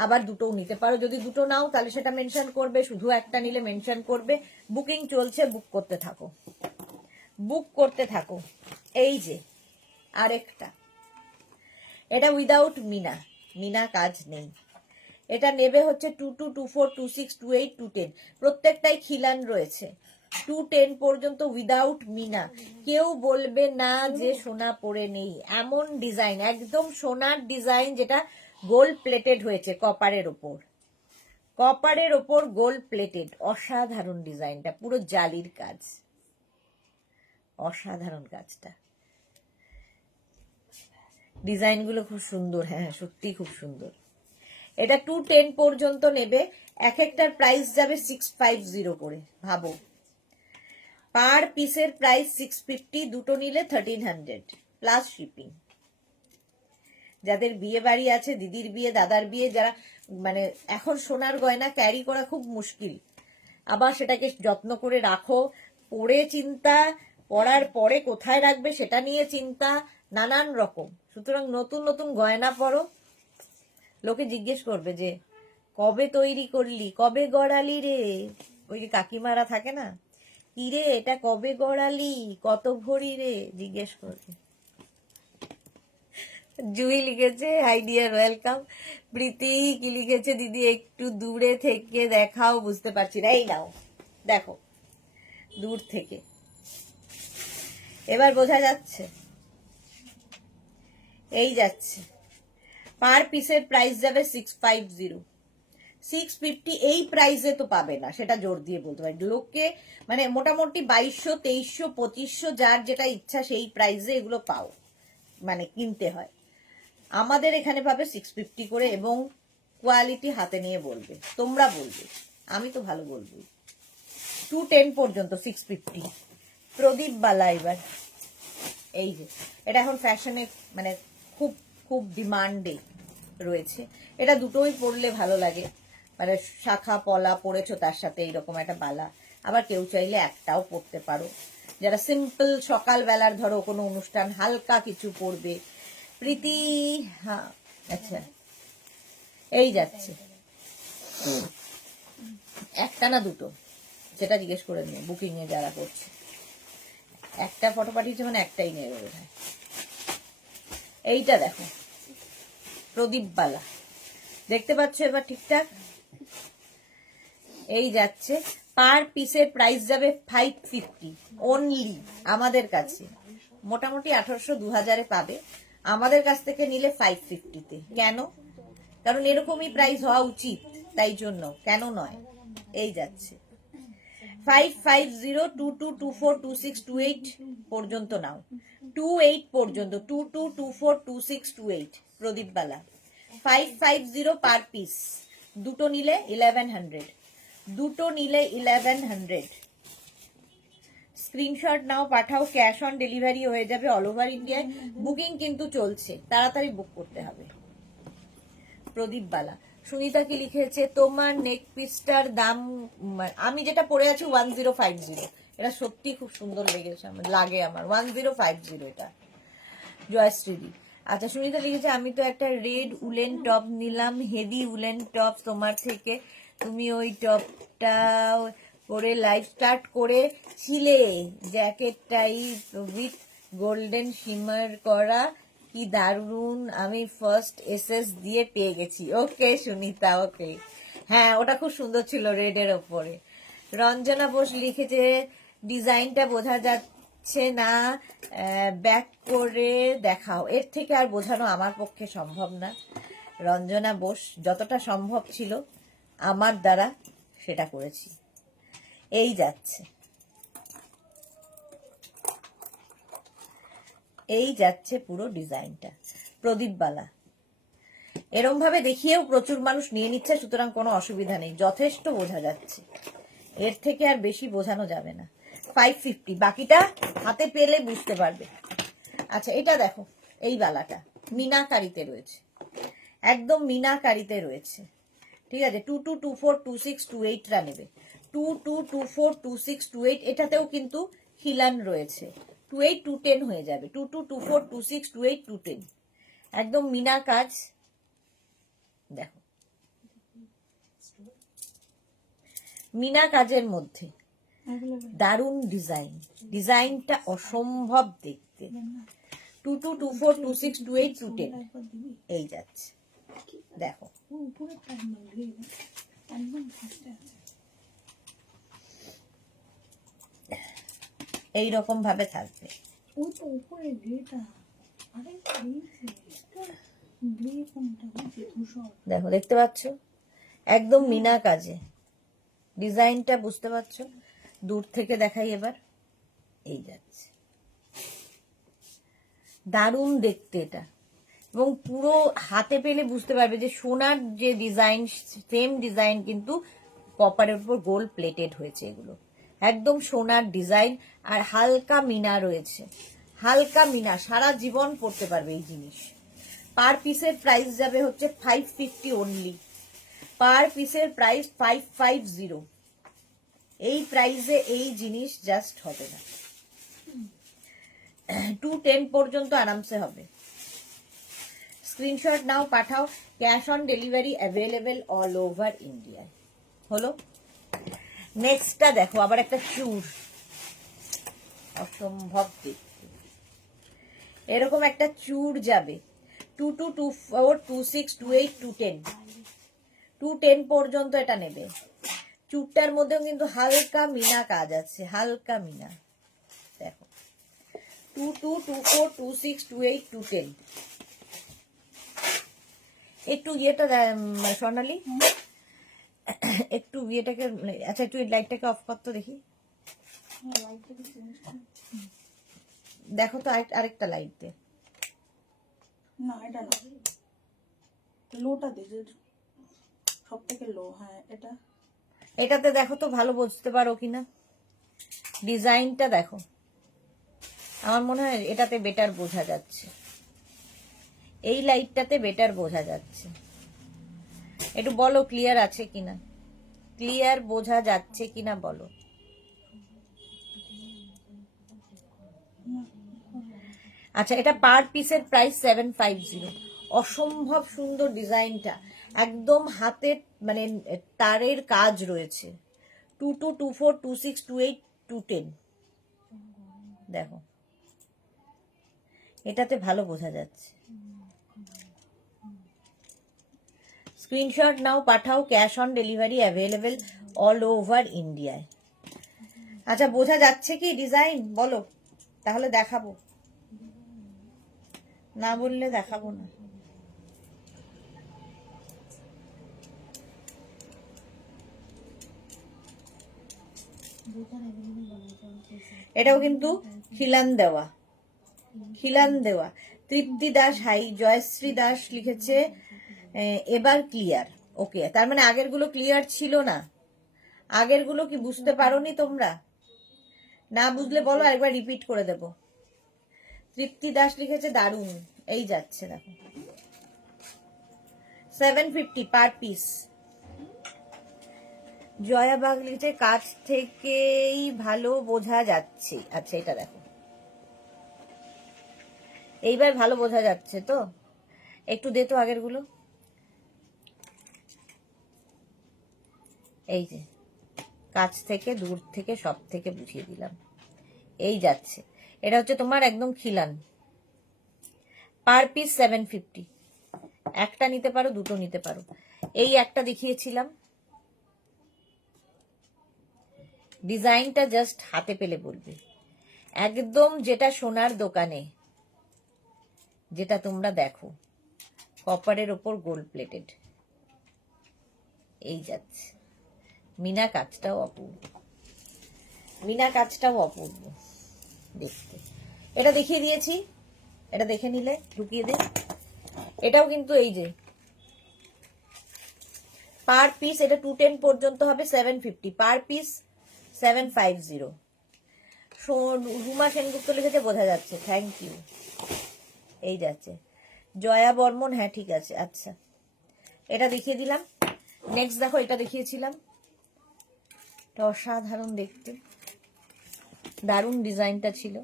আবার দুটোও নিতে পারো। যদি দুটো নাও তাহলে সেটা মেনশন করবে, শুধু একটা নিলে মেনশন করবে। বুকিং চলছে, বুক করতে থাকো, বুক করতে থাকো। এই যে আরেকটা, এটা উইদাউট মিনা, মিনা কাজ নেই। এটা নেবে হচ্ছে 22, 24, 26, 28, 210, প্রত্যেকটাই খিলান রয়েছে। 210 পর্যন্ত উইদাউট মিনা। কেউ বলবে না যে সোনা পরে নেই, এমন ডিজাইন, একদম সোনার ডিজাইন, যেটা গোল্ড প্লেটেড হয়েছে কপারের ওপর, কপারের ওপর গোল্ড প্লেটেড। অসাধারণ ডিজাইনটা, পুরো জালির কাজ, অসাধারণ কাজটা। ডিজাইনগুলো খুব সুন্দর, হ্যাঁ সত্যি খুব সুন্দর। এটা 210 পর্যন্ত নেবে, এক একটার প্রাইস যাবে 650 করে। ভাবো, পার পিসের প্রাইস 650, দুটো নিলে 1300 প্লাস শিপিং। যাদের বিয়ে বাড়ি আছে, দিদির বিয়ে, দাদার বিয়ে, যারা মানে এখন সোনার গয়না ক্যারি করা খুব মুশকিল, আবার সেটাকে যত্ন করে রাখো, পরে চিন্তা, পরার পরে কোথায় রাখবে সেটা নিয়ে চিন্তা, নানান রকম। সুতরাং নতুন নতুন গয়না পরো, লোকে জিজ্ঞেস করবে যে কবে তৈরি করলি, কবে গড়ালি রে। ওই যে কাকিমারা থাকে না, কি রে এটা কবে গড়ালি, কত ভরি রে, জিজ্ঞেস করবে। জুই লিখেছে হাই ডিয়ার ওয়েলকাম। প্রীতি কি লিখেছে, দিদি একটু দূরে থেকে দেখাও, বুঝতে পারছি না। এই নাও দেখো, দূর থেকে এবার বোঝা যাচ্ছে। এই যাচ্ছে, পার পিসের প্রাইস যাবে 650, 650। এই প্রাইসে তো পাবে না, সেটা জোর দিয়ে বলতে পারি। লোককে মানে মোটামুটি 2200, 2300, 2500, যার যেটা ইচ্ছা সেই প্রাইসে এগুলো পাও, মানে কিনতে হয়। আমাদের এখানে পাবে 650 করে, এবং কোয়ালিটি হাতে নিয়ে বলবে, তোমরা বলবে, আমি তো ভালো বলবো। 210 পর্যন্ত 650। প্রদীপ বালা এবার, এই যে এটা এখন ফ্যাশনে মানে খুব খুব ডিমান্ডে রয়েছে। এটা দুটোই পরলে ভালো লাগে, মানে শাখা পলা পরেছো তার সাথে এইরকম একটা বালা। আবার কেউ চাইলে একটাও পরতে পারো, যারা সিম্পল সকালবেলার ধরো কোনো অনুষ্ঠান হালকা কিছু পরবে। প্রীতি, হ্যাঁ আচ্ছা, এই যাচ্ছে, একটা না দুটো সেটা জিজ্ঞেস করে নিও বুকিং এ যারা করছে। একটা ফটো পাঠিয়েছে মানে একটাই নেবে বোধ হয়। এইটা দেখো, প্রদীপ বালা, দেখতে পাচ্ছ এবার ঠিকঠাক? এই যাচ্ছে, পার পিসের প্রাইস যাবে 550 অনলি আমাদের কাছে। মোটামুটি 1800, 2000 পাবে, আমাদের কাছ থেকে নিলে 550-তে। কেন? কারণ এরকমই প্রাইস হওয়া উচিত, তাই জন্য, কেন নয়। এই যাচ্ছে 550, 22, 24, 26, 28 পর্যন্ত নাও, 28 পর্যন্ত, 22, 24, 26, 28 প্রদীপ বালা। 550 পার পিস, দুটো নিলে 1100, দুটো নিলে 1100। স্ক্রিনশট নাও, পাঠাও, ক্যাশ অন ডেলিভারি হয়ে যাবে অল ওভার ইন্ডিয়ায়। বুকিং কিন্তু চলছে, তাড়াতাড়ি বুক করতে হবে। প্রদীপ বালা। সুনিতা কি লিখেছে, তোমার নেক পিসটার দাম, আমি যেটা পরে আছি 1050, এটা সত্যি খুব সুন্দর লেগেছে আমার, লাগে আমার 1050 এটা। জয়শ্রী। আচ্ছা, সুনিতা লিখেছে, আমি তো একটা রেড উলেন টপ নিলাম, হেভি উলেন টপ তোমার থেকে, তুমি ওই টপটা পরে লাইভ স্টার্ট করেছিলে, jacket type with golden shimmer করা, কি দারুন, আমি ফার্স্ট এসএস দিয়ে পেয়ে গেছি। ওকে সুনিতা, ওকে, হ্যাঁ ওটা খুব সুন্দর ছিল রেডের ওপরে। রঞ্জনা বোস লিখেছে, ডিজাইনটা বোঝা যাচ্ছে না, ব্যাক করে দেখাও। এর থেকে আর বোঝানো আমার পক্ষে সম্ভব না রঞ্জনা বোস, যতটা সম্ভব ছিল আমার দ্বারা সেটা করেছি। এই যাচ্ছে, এই যাচ্ছে পুরো ডিজাইনটা, প্রদীপ বালা। এরম ভাবে দেখিয়েও প্রচুর মানুষ নিয়ে নিচ্ছে, সুতরাং কোনো অসুবিধা নেই, যথেষ্ট বোঝা যাচ্ছে, এর থেকে আর বেশি বোঝানো যাবে না। 550, বাকিটা হাতে পেলে বুঝতে পারবে। আচ্ছা, এটা দেখো, এই বালাটা মিনাকারিতে রয়েছে, একদম মিনাকারিতে রয়েছে, ঠিক আছে। 22, 24, 26, 28রা নেবে, 22, 24, 26, 28, এটাতেও কিন্তু খিলান রয়েছে। 28, 210 হয়ে যাবে, 22, 24, 26, 28, 210, একদম মিনা কাজ। দেখো মিনা কাজের মধ্যে দারুণ ডিজাইন, ডিজাইনটা অসম্ভব দেখতে। 22242628 এই যাচ্ছে, দেখো এইরকম ভাবে থাকবে। দেখো, দেখতে পাচ্ছ একদম মিনা কাজে ডিজাইনটা, বুঝতে পারছো? দূর থেকে দেখাই এবার, এই যাচ্ছে, দারুণ দেখতে এটা। এবং পুরো হাতে পেলে বুঝতে পারবে যে সোনার যে ডিজাইন, সেম ডিজাইন কিন্তু কপারের উপর গোল্ড প্লেটেড হয়েছে। এগুলো একদম সোনার ডিজাইন, আর হালকা মিনা রয়েছে, হালকা মিনা, সারা জীবন পরতে পারবে এই জিনিস। পার পিসের প্রাইস যাবে হচ্ছে 550 অনলি, পার পিসের প্রাইস 550। এই প্রাইসে এই জিনিস জাস্ট হবে না, 210 পর্যন্ত আরামসে হবে। স্ক্রিনশট নাও, পাঠাও, cash on delivery available all over India. হলো, নেক্সটটা দেখো, আবার একটা চুর, অসম্ভব দেখতে। এরকম একটা চুর যাবে 22242628 210 পর্যন্ত এটা নেবে। চুরটার মধ্যেও কিন্তু হালকা মিনা কাজ আছে, হালকা মিনা। দেখো 22242628 একটু ইয়েটা স্বর্ণালী, একটু ইয়েটাকে, আচ্ছা একটু লাইটটাকে অফ করতো দেখি। দেখো তো আরেকটা লাইট দে না, এটা না, লোটা দে, সব থেকে লো। হ্যাঁ, এটাতে দেখো তো ভালো বুঝতে পারো কিনা, ডিজাইনটা দেখো। আমার মনে হয় এটাতে বেটার বোঝা যাচ্ছে, এই লাইটটাতে বেটার বোঝা যাচ্ছে। একটু বলো ক্লিয়ার আছে কিনা, ক্লিয়ার বোঝা যাচ্ছে কিনা বলো। আচ্ছা, এটা পার পিসের প্রাইস 750। অসম্ভব সুন্দর ডিজাইনটা, একদম হাতের মানে তারের কাজ রয়েছে। 22242628 দেখো, এটাতে ভালো বোঝা যাচ্ছে। স্ক্রিনশট নাও, পাঠাও, cash on delivery available all over ইন্ডিয়ায়। আচ্ছা, বোঝা যাচ্ছে কি ডিজাইন বলো, তাহলে দেখাবো, না বললে দেখাবো না। এটাও কিন্তু খিলান দেওয়া, খিলান দেওয়া। তৃপ্তি দাস হাই, জয়শ্রী দাস লিখেছে এবার ক্লিয়ার। ওকে, তার মানে আগের গুলো ক্লিয়ার ছিল না। আগের গুলো কি বুঝতে পারোনি তোমরা? না বুঝলে বলো, আরেকবার রিপিট করে দেব। তৃপ্তি দাস লিখেছে দারুন, এই যাচ্ছে দেখো 750 পার পিস। জয়া বাগ লিখেছে কাছ থেকেই ভালো বোঝা যাচ্ছে। আচ্ছা, এটা দেখো, এইবার ভালো বোঝা যাচ্ছে তো? একটু দে তো আগের গুলো, এই যে কাছ থেকে দূর থেকে সব থেকে বুঝিয়ে দিলাম, এই যাচ্ছে। এটা হচ্ছে তোমার একদম খিলান, পার পিস 750। একটা নিতে পারো, দুটো নিতে পারো। এই একটা দেখিয়েছিলাম, ডিজাইনটা জাস্ট হাতে পেলে বলবে, একদম যেটা সোনার দোকানে যেটা তোমরা দেখো, কপারের ওপর গোল্ড প্লেটেড, এই যাচ্ছে। মিনা কাজটাও অপূর্ব, মিনা কাজটাও অপূর্ব দেখতে। এটা দেখিয়ে দিয়েছি, এটা দেখে নিলে, ঢুকিয়ে দে। এটাও কিন্তু এই যে পার পিস, এটা 210 পর্যন্ত হবে 750, পার পিস 750। রুমা সেনগুপ্ত লিখেছে বোঝা যাচ্ছে, থ্যাংক ইউ। এই যাচ্ছে জয়া বর্মন, হ্যাঁ ঠিক আছে। আচ্ছা, এটা দেখিয়ে দিলাম। নেক্সট দেখো, এটা দেখিয়েছিলাম, এটা অসাধারণ দেখতে, দারুণ ডিজাইনটা ছিল,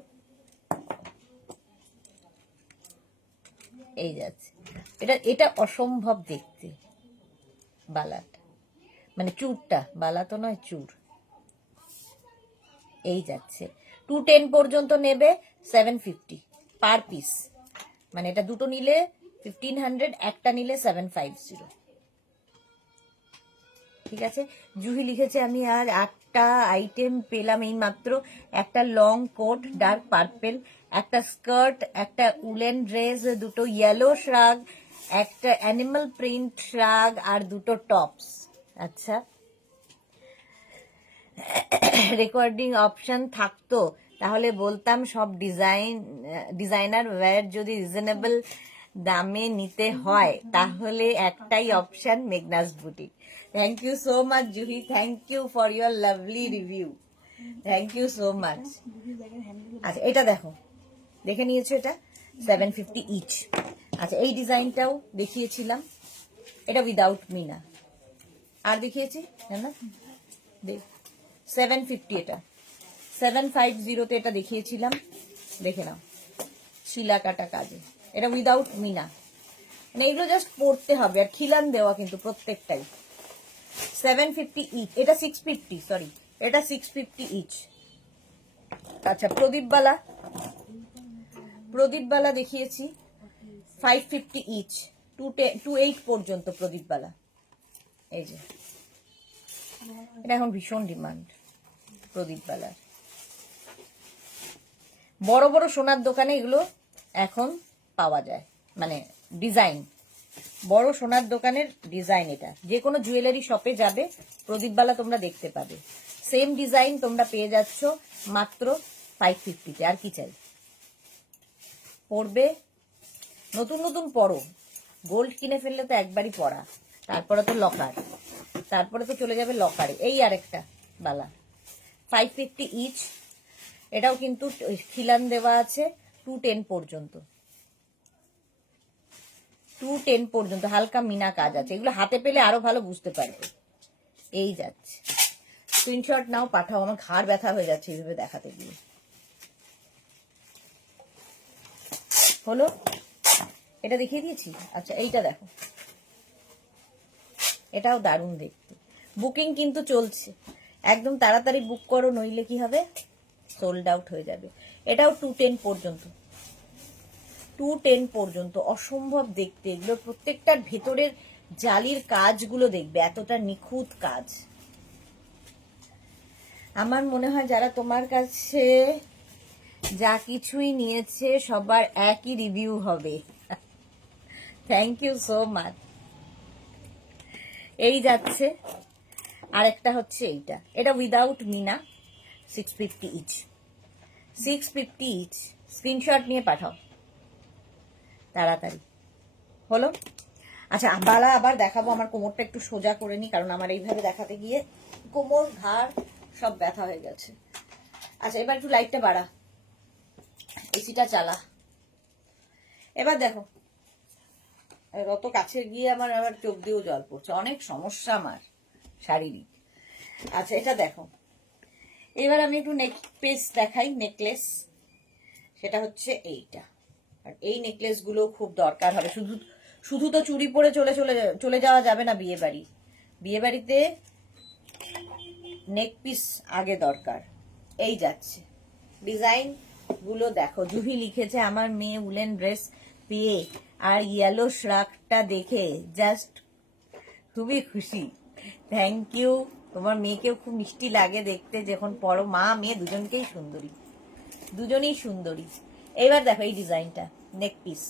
এই যাচ্ছে। এটা অসম্ভব দেখতে, বালাটা মানে চূড়টা, বালা তো নয়, চূড়। এই যাচ্ছে 210 পর্যন্ত নেবে 750 পার পিস, মানে এটা দুটো নিলে 1500, একটা নিলে 750। ঠিক আছে, জুহি লিখেছে আমি আজ 8টা আইটেম পেলাম এই মাত্র। একটা লং কোট ডার্ক পার্পেল, একটা স্কার্ট, একটা উলেন ড্রেস, দুটো ইয়েলো শ্রাগ, একটা অ্যানিমাল প্রিন্ট শ্রাগ, আর দুটো টপস। আচ্ছা, রেকর্ডিং অপশন থাকতো তাহলে বলতাম সব ডিজাইনার ওয়্যার যদি রিজনেবল দামে নিতে হয় তাহলে একটাই option, Meghna's boutique. Thank you so much Juhi, thank you for your lovely review, thank you so much. আচ্ছা এটা দেখো, দেখে নিয়েছো, এটা 750 ইচ। আচ্ছা এই ডিজাইনটাও দেখিয়েছিলাম, এটা উইদাউট মিনা, আর দেখিয়েছি না, দেখ 750, এটা 750 তে এটা দেখিয়েছিলাম, দেখে নাও, শিলা কাটা কাজে, এটা উইদাউট মিনা। মানে এগুলো জাস্ট পড়তে হবে, আর খিলান দেওয়া কিন্তু প্রত্যেকটাই। 750 ইচ, এটা 650, সরি এটা 650 ইচ। আচ্ছা প্রদীপবালা দেখিয়েছি 550 ইচ, 28 পর্যন্ত প্রদীপবালা। এই যে এটা এখন ভীষণ ডিমান্ড প্রদীপবালার। বড় বড় সোনার দোকানে এগুলো এখন পাওয়া যায়, মানে ডিজাইন, বড় সোনার দোকানের ডিজাইন। এটা যে কোনো জুয়েলারি শপে যাবে প্রদীপবালা তোমরা দেখতে পাবে, সেম ডিজাইন তোমরা পেয়ে যাচ্ছ মাত্র 550-তে। আর কি চাই? পড়বে, নতুন নতুন পড়ো, গোল্ড কিনে ফেললে তো একবারই পড়া, তারপরে তো লকার, তারপরে তো চলে যাবে লকারে। এই আরেকটা বালা 550 ইচ, এটাও কিন্তু খিলান দেওয়া আছে 210 পর্যন্ত, 210 পর্যন্ত, হালকা মিনা কাজ আছে। এগুলো হাতে পেলে আরো ভালো বুঝতে পারবে। এই যাচ্ছে, স্ক্রিনশট নাও, পাঠাও, আমার ঘাড় ব্যথা হয়ে যাচ্ছে এইভাবে দেখাতে গিয়ে। হলো, এটা দেখিয়ে দিয়েছি। আচ্ছা এইটা দেখো, এটাও দারুণ দেখতে। বুকিং কিন্তু চলছে, একদম তাড়াতাড়ি বুক করো, নইলে কি হবে, সোল্ড আউট হয়ে যাবে। এটাও 210 পর্যন্ত, 210 পর্যন্ত, অসম্ভব দেখতে। এগুলো প্রত্যেকটার ভেতরের জালির কাজগুলো দেখবে, এতটা নিখুঁত কাজ। আমার মনে হয় যারা তোমার কাছে যা কিছুই নিয়েছে সবার একই রিভিউ হবে। Thank you so much. এই যাচ্ছে, আরেকটা হচ্ছে এইটা, এটা উইদাউট মিনা, 650 ইচ, 650 ইচ। স্ক্রিনশট নিয়ে পাঠাও তাড়াতাড়ি। হলো, আচ্ছা বালা আবার দেখাবো। আমার কোমরটা একটু সোজা করে নি, কারণ আমার এইভাবে দেখাতে গিয়ে কোমর ঘাড় সব ব্যথা হয়ে গেছে। আচ্ছা এবার একটু লাইটটা বাড়া, এসিটা চালা। এবার দেখো, অত কাছে গিয়ে আমার আবার চোখ দিয়েও জল পড়ছে, অনেক সমস্যা আমার শারীরিক। আচ্ছা এটা দেখো, এবার আমি একটু নেক পিস দেখাই, নেকলেস। সেটা হচ্ছে এইটা, আর এই নেকলেস গুলো খুব দরকার হবে। শুধু শুধু তো চুড়ি পরে চলে যাওয়া যাবে না বিয়ে বাড়ি। বিয়ে বাড়িতে নেক পিস আগে দরকার। এই যাচ্ছে, ডিজাইন গুলো দেখো। জুহি লিখেছে আমার মেয়ে উলেন ড্রেস পেয়ে আর ইয়েলো শ্রাগটা দেখে জাস্ট খুবই খুশি। Thank you. তোমার মেয়েকেও খুব মিষ্টি লাগে দেখতে যখন পড়ো, মা মেয়ে দুজনকেই সুন্দরী, দুজনেই সুন্দরী। এবার দেখো এই ডিজাইনটা, নেক পিস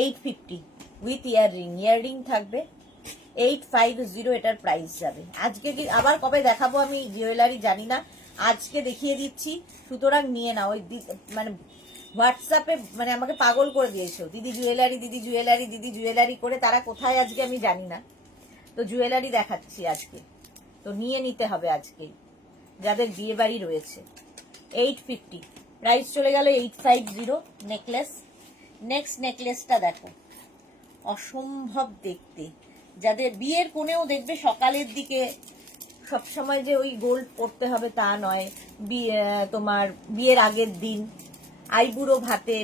850 উইথ ইয়াররিং থাকবে 850, এটার প্রাইস যাবে। আজকে কি আবার কবে দেখাবো আমি জুয়েলারি জানি না, আজকে দেখিয়ে দিচ্ছি, সুতরাং নিয়ে নাও। ওই মানে হোয়াটসঅ্যাপে মানে আমাকে পাগল করে দিয়েছো, দিদি জুয়েলারি, দিদি জুয়েলারি, দিদি জুয়েলারি করে। তারা কোথায় আজকে আমি জানি না, তো জুয়েলারি দেখাচ্ছি আজকে, তো নিয়ে নিতে হবে আজকে যাদের বিয়ে বাড়ি রয়েছে। 850 প্রাইস চলে গেল 850 নেকলেস। নেক্সট নেকলেসটা দেখো, অসম্ভব দেখতে। যাদের বিয়ের কোণেও দেখবে সকালের দিকে, সবসময় যে ওই গোল্ড পরতে হবে তা নয়, তোমার বিয়ের আগের দিন আইবুড়ো ভাতে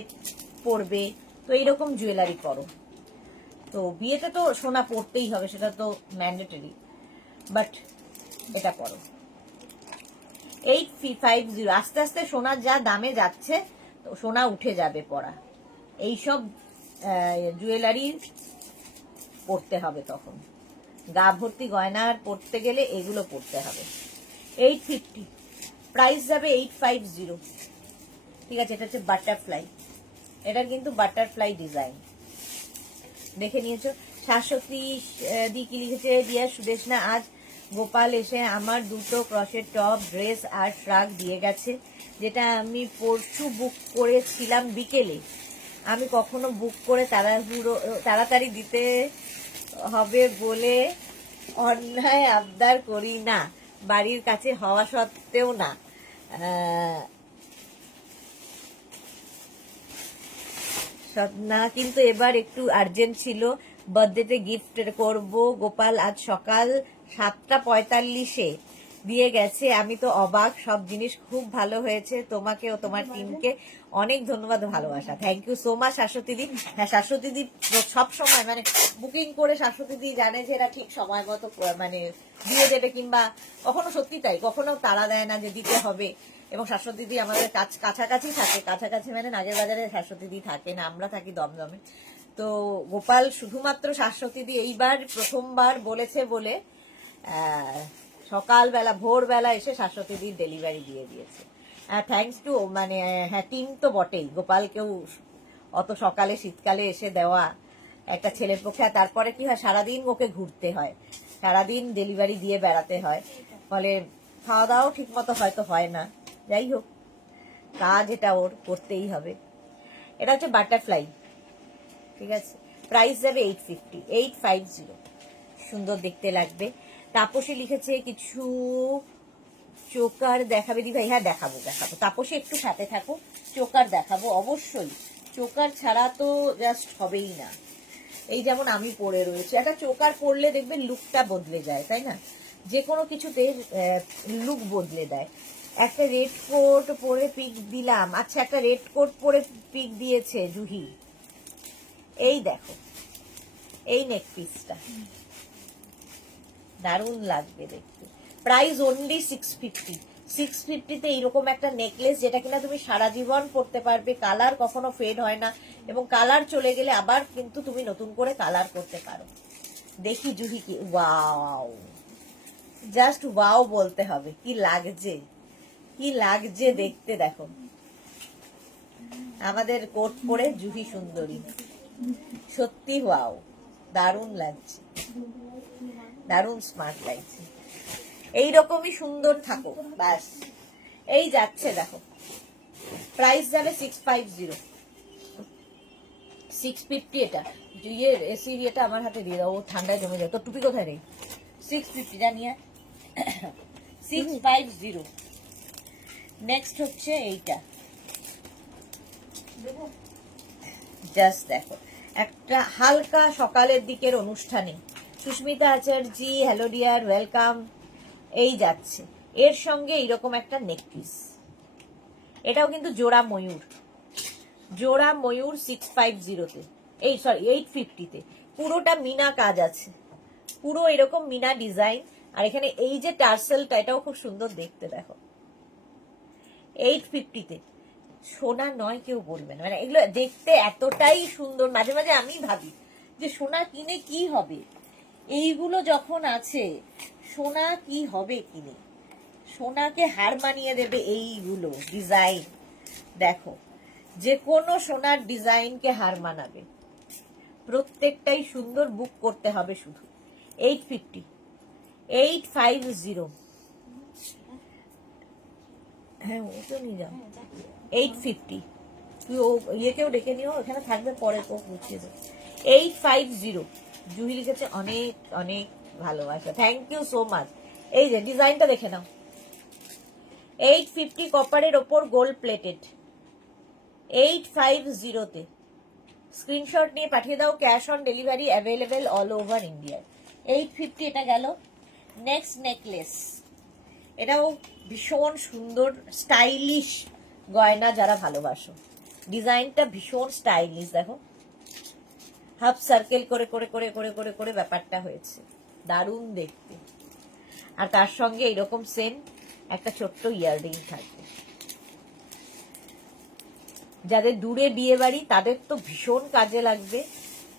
পরবে, তো এইরকম জুয়েলারি করো। তো বিয়েতে তো সোনা পরতেই হবে, সেটা তো ম্যান্ডেটরি। বাট এটা পরো 850। আস্তে আস্তে সোনার যা দামে যাচ্ছে তো সোনা উঠে যাবে পরা, এইসব জুয়েলারি পরতে হবে তখন, গা ভর্তি গয়নার পরতে গেলে এগুলো পরতে হবে। 850, প্রাইস যাবে 850। ঠিক আছে, এটা হচ্ছে বাটারফ্লাই, এটার কিন্তু বাটারফ্লাই ডিজাইন দেখে নিয়েছো। শাশ্বতী দি কি লিখেছে, ডিয়ার সুদেশনা, আজ গোপাল এসে আমার দুটো ক্রসের টপ, ড্রেস আর ফ্রক দিয়ে গেছে, যেটা আমি পরশু বুক করেছিলাম বিকেলে। আমি কখনো বুক করে তাড়াতাড়ি দিতে হবে বলে অন্যায় আবদার করি না, বাড়ির কাছে হওয়া সত্ত্বেও না। না, কিন্তু এবার একটু আর্জেন্ট ছিল, বার্থডেতে গিফট করব। গোপাল আজ সকাল 7:45 দিয়ে গেছে, আমি তো অবাক। সব জিনিস খুব ভালো হয়েছে, তোমাকে ও তোমার টিমকে অনেক ধন্যবাদ, ভালোবাসা। Thank you so much Shashwati দি। হ্যাঁ, শাশ্বতী দি সব সময় মানে বুকিং করে শাশ্বতী দি জানে যে এরা ঠিক সময় মতো মানে দিয়ে দেবে, কিংবা কখনো সত্যি তাই, কখনো তাড়া দেয় না যে দিতে হবে। এবং শাশ্বতী দি আমাদের কাছাকাছি থাকে, কাছাকাছি মানে নাগের বাজারে শাশ্বতী দি থাকে না, আমরা থাকি দমদমে। তো গোপাল শুধুমাত্র শাশ্বতী দি এইবার প্রথমবার বলেছে বলে সকালবেলা ভোরবেলা এসে শাশ্বতী দির ডেলিভারি দিয়ে দিয়েছে। থ্যাঙ্কস টু মানে হ্যাঁ টিম তো বটেই, গোপালকেও অত সকালে শীতকালে এসে দেওয়া একটা ছেলের পক্ষে। আর তারপরে কি হয়, সারাদিন ওকে ঘুরতে হয়, সারাদিন ডেলিভারি দিয়ে বেড়াতে হয়, ফলে খাওয়া দাওয়াও ঠিক মতো হয়তো হয় না। যাই হোক, কাজ এটা ওর করতেই হবে। এটা হচ্ছে বাটারফ্লাই, ঠিক আছে, প্রাইস যাবে 850। সুন্দর দেখতে লাগবে। তাপসী লিখেছে কিছু চোকার দেখাবে দি ভাই। হ্যাঁ দেখাবো। তাপসী একটু সাথে থাকো, চোকার দেখাবো অবশ্যই, চোকার ছাড়া তো জাস্ট হবেই না। এই যেমন আমি পরে রয়েছি, একটা চোকার পরলে দেখবে লুকটা বদলে যায়, তাই না? যে কোনো কিছুতে লুক বদলে দেয়। একটা রেড কোট পরে পিক দিলাম, আচ্ছা একটা রেড কোট পরে পিক দিয়েছে জুহি, এই দেখো এই নেক পিসটা দারুণ লাগবে দেখতে। Price only 650। 650-তে এইরকম একটা নেকলেস, যেটা কিনা তুমি সারা জীবন পরতে পারবে, কালার কখনো ফেড হয় না, এবং কালার চলে গেলে আবার কিন্তু তুমি নতুন করে কালার করতে পারো। দেখি জুহি কি, ওয়াও, জাস্ট ওয়াও বলতে হবে, কি লাগছে, কি লাগছে দেখতে। দেখো আমাদের কোট পরে জুহি সুন্দরী, সত্যি ওয়াও, দারুণ লাগছে, দারুণ স্মার্ট লাগছে। এইরকমই সুন্দর থাকো ব্যাস, এই যাচ্ছে দেখো। প্রাইস যাবে 650। 650 এটা ইয়ের এসির এটা আমার হাতে দিয়ে দাও, ও ঠান্ডায় জমে যায়। তো টুপি কোথায় রে? 650 জানিয়ে 650। নেক্সট হচ্ছে এইটা, জাস্ট দেখো, একটা হালকা সকালের দিকের অনুষ্ঠানে। Susmita Acharjee, hello dear, welcome. এই যাচ্ছে এর সঙ্গে এইরকম একটা নেকপিস, এটাও কিন্তু জোড়া ময়ূর, জোড়া ময়ূর 650-তে, এই সরি 850-তে। পুরোটা মিনা কাজ আছে, পুরো এরকম মিনা ডিজাইন। আর এখানে এই যে টার্সেলটা, এটাও খুব সুন্দর দেখতে, দেখো 850-তে। সোনা নয় কেউ বলবে না, মানে এগুলো দেখতে এতটাই সুন্দর। মাঝে মাঝে আমি ভাবি যে সোনা কিনে কি হবে, এইগুলো যখন আছে সোনা কি হবে কিনে, সোনাকে হার মানিয়ে দেবে এইগুলো ডিজাইন। দেখো যে কোনো সোনার ডিজাইনকে হার মানাবে, প্রত্যেকটাই সুন্দর। বুক করতে হবে শুধু 850, 850। হ্যাঁ ও তো নিয়ে যাও 850। তুই ও ইয়েকেও ডেকে নিও, এখানে থাকবে পরে তো বুঝিয়ে দেবো। 850 জুহি লিখেছে, অনেক অনেক ভালোবাসা, থ্যাংক ইউ সো মাচ। এই যে ডিজাইনটা দেখে নাও, 850 কপারের ওপর গোল্ড প্লেটেড, 850-তে। স্ক্রিনশট নিয়ে পাঠিয়ে দাও, cash on delivery available all over India. 850 এটা গেল। নেক্সট নেকলেস, এটাও ভীষণ সুন্দর স্টাইলিশ গয়না, যারা ভালোবাসো। ডিজাইনটা ভীষণ স্টাইলিশ, দেখো হাফ সার্কেল করে করে করে করে করে করে ব্যাপারটা হয়েছে, দারুণ দেখতে। আর তার সঙ্গে এইরকম সেম একটা ছোট্ট ইয়াররিং থাকবে। যাদের দূরে বিয়ে বাড়ি তাদের তো ভীষণ কাজে লাগবে,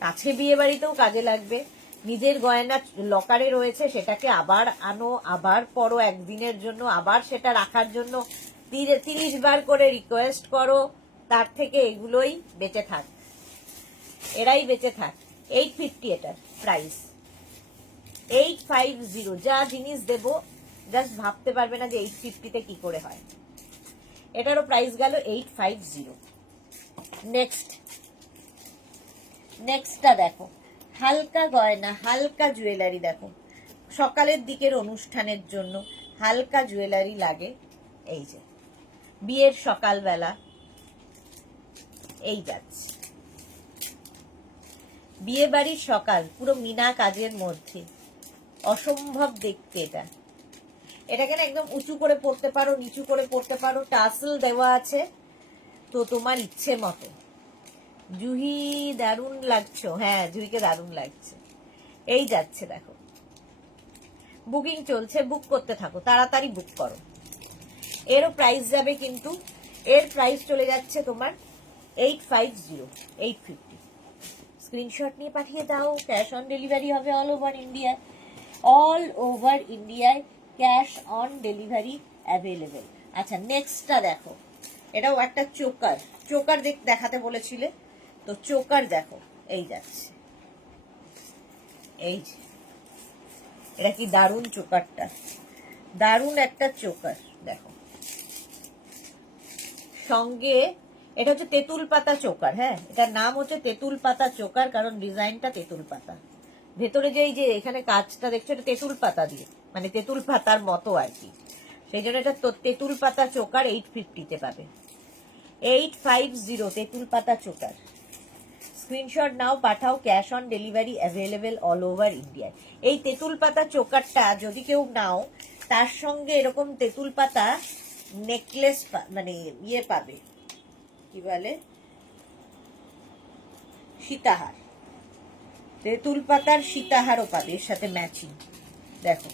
কাছে বিয়ে বাড়িতেও কাজে লাগবে। নিজের গয়না লকারে রয়েছে, সেটাকে আবার আনো, আবার পরো একদিনের জন্য, আবার সেটা রাখার জন্য 30 বার করে রিকোয়েস্ট করো, তার থেকে এগুলোই বেঁচে থাক, এরাই বেঁচে থাক। 850 এটার প্রাইস, 850। যা জিনিস দেবো জাস্ট ভাবতে পারবে না যে 850-তে কি করে হয়। এটারও প্রাইস গেল 850। নেক্সটটা দেখো, হালকা গয়না, হালকা জুয়েলারি। দেখো সকালের দিকের অনুষ্ঠানের জন্য হালকা জুয়েলারি লাগে। এই যে বিয়ের সকালবেলা এই যাচ্ছে, বিয়ে বাড়ির সকাল পুরো মিনা কাজের মধ্যে, অসম্ভব দেখতে। এটাকে না একদম উঁচু করে পড়তে পারো, নিচু করে পড়তে পারো, টাসেল দেওয়া আছে, তো তোমার ইচ্ছে মতো। জুহি দারুণ লাগছো, হ্যাঁ জুহিকে দারুণ লাগছে। এই যাচ্ছে দেখো, বুকিং চলছে, বুক করতে থাকো, তাড়াতাড়ি বুক করো। এরও প্রাইস যাবে, কিন্তু এর প্রাইস চলে যাচ্ছে তোমার 850। স্ক্রিনশট নিয়ে পাঠিয়ে দাও, ক্যাশ অন ডেলিভারি হবে all over India. All over ইন্ডিয়ায় ক্যাশ অন ডেলিভারি অ্যাভেলেবেল। আচ্ছা নেক্সটটা দেখো, এটাও একটা চোকার, চোকার দেখাতে বলেছিলে তো, চোকার দেখো এই যাচ্ছে। এই যে এটা কি দারুণ চোকারটা, দারুণ একটা চোকার দেখো। সঙ্গে এটা হচ্ছে তেঁতুল পাতা চোকার, হ্যাঁ এটার নাম হচ্ছে তেঁতুল পাতা চোকার, কারণ ডিজাইনটা তেঁতুল পাতা। ভেতরে যে এখানে কাজটা দেখছো এটা তেঁতুল পাতা দিয়ে, মানে তেঁতুল পাতার মতো আর কি, সেই জন্য এটা তেঁতুল পাতা চোকার 850-তে পাবে। 850 তেঁতুল পাতা চোকার। স্ক্রিনশট নাও, পাঠাও, cash on delivery available all over ইন্ডিয়ায়। এই তেঁতুল পাতা চোকারটা যদি কেউ নাও, তার সঙ্গে এরকম তেঁতুল পাতা নেকলেস মানে ইয়ে পাবে, কি বলে, সীতাহার, তেঁতুল পাতার সীতাহারও পাবে এর সাথে ম্যাচিং। দেখো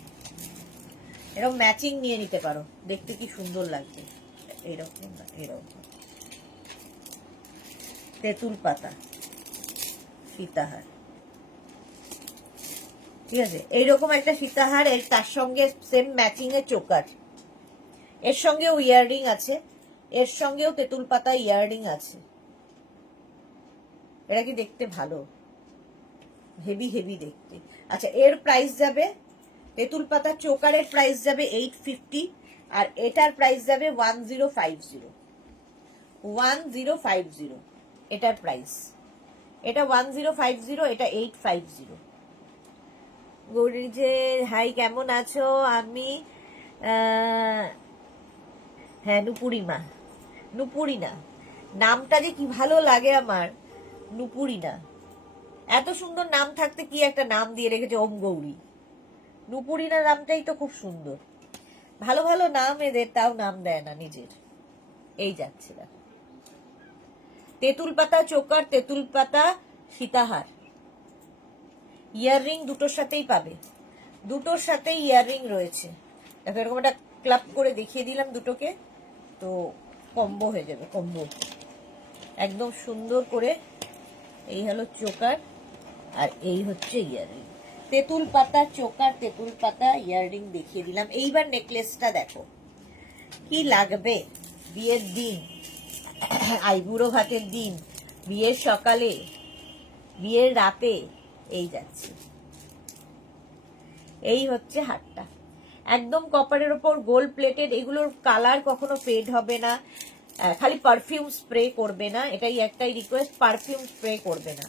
এরকম ম্যাচিং নিয়ে নিতে পারো, দেখতে কি সুন্দর লাগবে। এরকম না, এরকম তেঁতুল পাতা সীতাহার, ঠিক আছে, এইরকম একটা সীতাহার, এর তার সঙ্গে সেম ম্যাচিং এর চোকার, এর সঙ্গেও ইয়াররিং আছে, এর সঙ্গেও তেঁতুল পাতা ইয়াররিং আছে। এটা কি দেখতে ভালো, হেভি হেভি দেখতে। আচ্ছা এর প্রাইস যাবে, তেঁতুল পাতা চোকারের প্রাইস যাবে 850, আর এটার প্রাইস যাবে 1050। 1050 এটার প্রাইস, এটা 1050, এটা 850। গৌরী যে হাই কেমন আছো? আমি হ্যাঁ নুপুরিমা, নুপুরিনা নামটা যে কি ভালো লাগে আমার, নুপুরিনা। এত সুন্দর নাম থাকতে কি একটা নাম দিয়ে রেখেছে ওম গৌরী। নুপুরিনা নামটাই তো খুব সুন্দর, ভালো ভালো নাম এদের, তাও নাম দেয় না নিজের। এই যাচ্ছে না, তেঁতুল পাতা চোকার, তেঁতুল পাতা সীতাহার, ইয়াররিং দুটোর সাথেই পাবে, দুটোর সাথেই ইয়াররিং রয়েছে। দেখো এরকম একটা ক্লাব করে দেখিয়ে দিলাম দুটোকে, তো কম্বো হয়ে যাবে, কম্বো একদম সুন্দর করে। এই হলো চোকার আর এই হচ্ছে ইয়াররিং, তেঁতুল পাতা চোকার, তেঁতুল পাতা ইয়াররিং দেখিয়ে দিলাম। এইবার নেকলেসটা দেখো কি লাগবে বিয়ের দিন, আইবুড়ো ভাতের দিন, বিয়ের সকালে, বিয়ের রাতে। এই যাচ্ছে, এই হচ্ছে হারটা, একদম কপারের ওপর গোল্ড প্লেটেড। এগুলোর কালার কখনো ফেড হবে না, খালি পারফিউম স্প্রে করবে না, এটাই একটাই রিকোয়েস্ট, পারফিউম স্প্রে করবে না।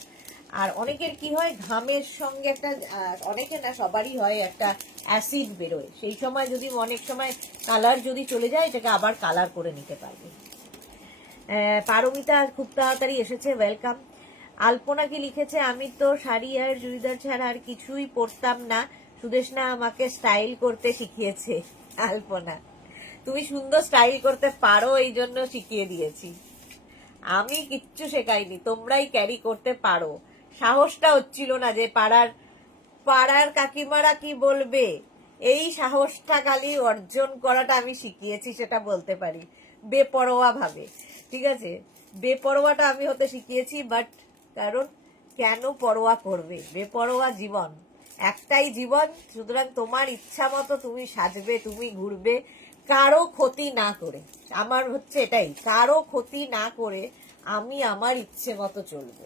আর অনেকের কি হয়, ঘামের সঙ্গে একটা, অনেকে না সবারই হয়, একটা অ্যাসিড বেরোয়, সেই সময় যদি অনেক সময় কালার যদি চলে যায়, এটাকে আবার কালার করে নিতে পারবে। পারমিতা খুব তাড়াতাড়ি এসেছে, ওয়েলকাম। আলপনা কি লিখেছে, আমি তো শাড়ি আর চুড়িদার ছাড়া আর কিছুই পরতাম না, সুদেশনা আমাকে স্টাইল করতে শিখিয়েছে। আলপনা তুমি সুন্দর স্টাইল করতে পারো, এই জন্য শিখিয়ে দিয়েছি, আমি কিচ্ছু শেখাইনি, তোমরাই ক্যারি করতে পারো। সাহসটা হচ্ছিল না যে পাড়ার কাকিমারা কি বলবে, এই সাহসটা খালি অর্জন করাটা আমি শিখিয়েছি, সেটা বলতে পারি, বেপরোয়া ভাবে। ঠিক আছে, বেপরোয়াটা আমি হতে শিখিয়েছি, বাট কারণ কেন পরোয়া করবে, বেপরোয়া জীবন, একটাই জীবন, সুতরাং তোমার ইচ্ছা মতো তুমি সাজবে, তুমি ঘুরবে, কারো ক্ষতি না করে। আমার হচ্ছে এটাই, কারো ক্ষতি না করে আমি আমার ইচ্ছে মতো চলবো,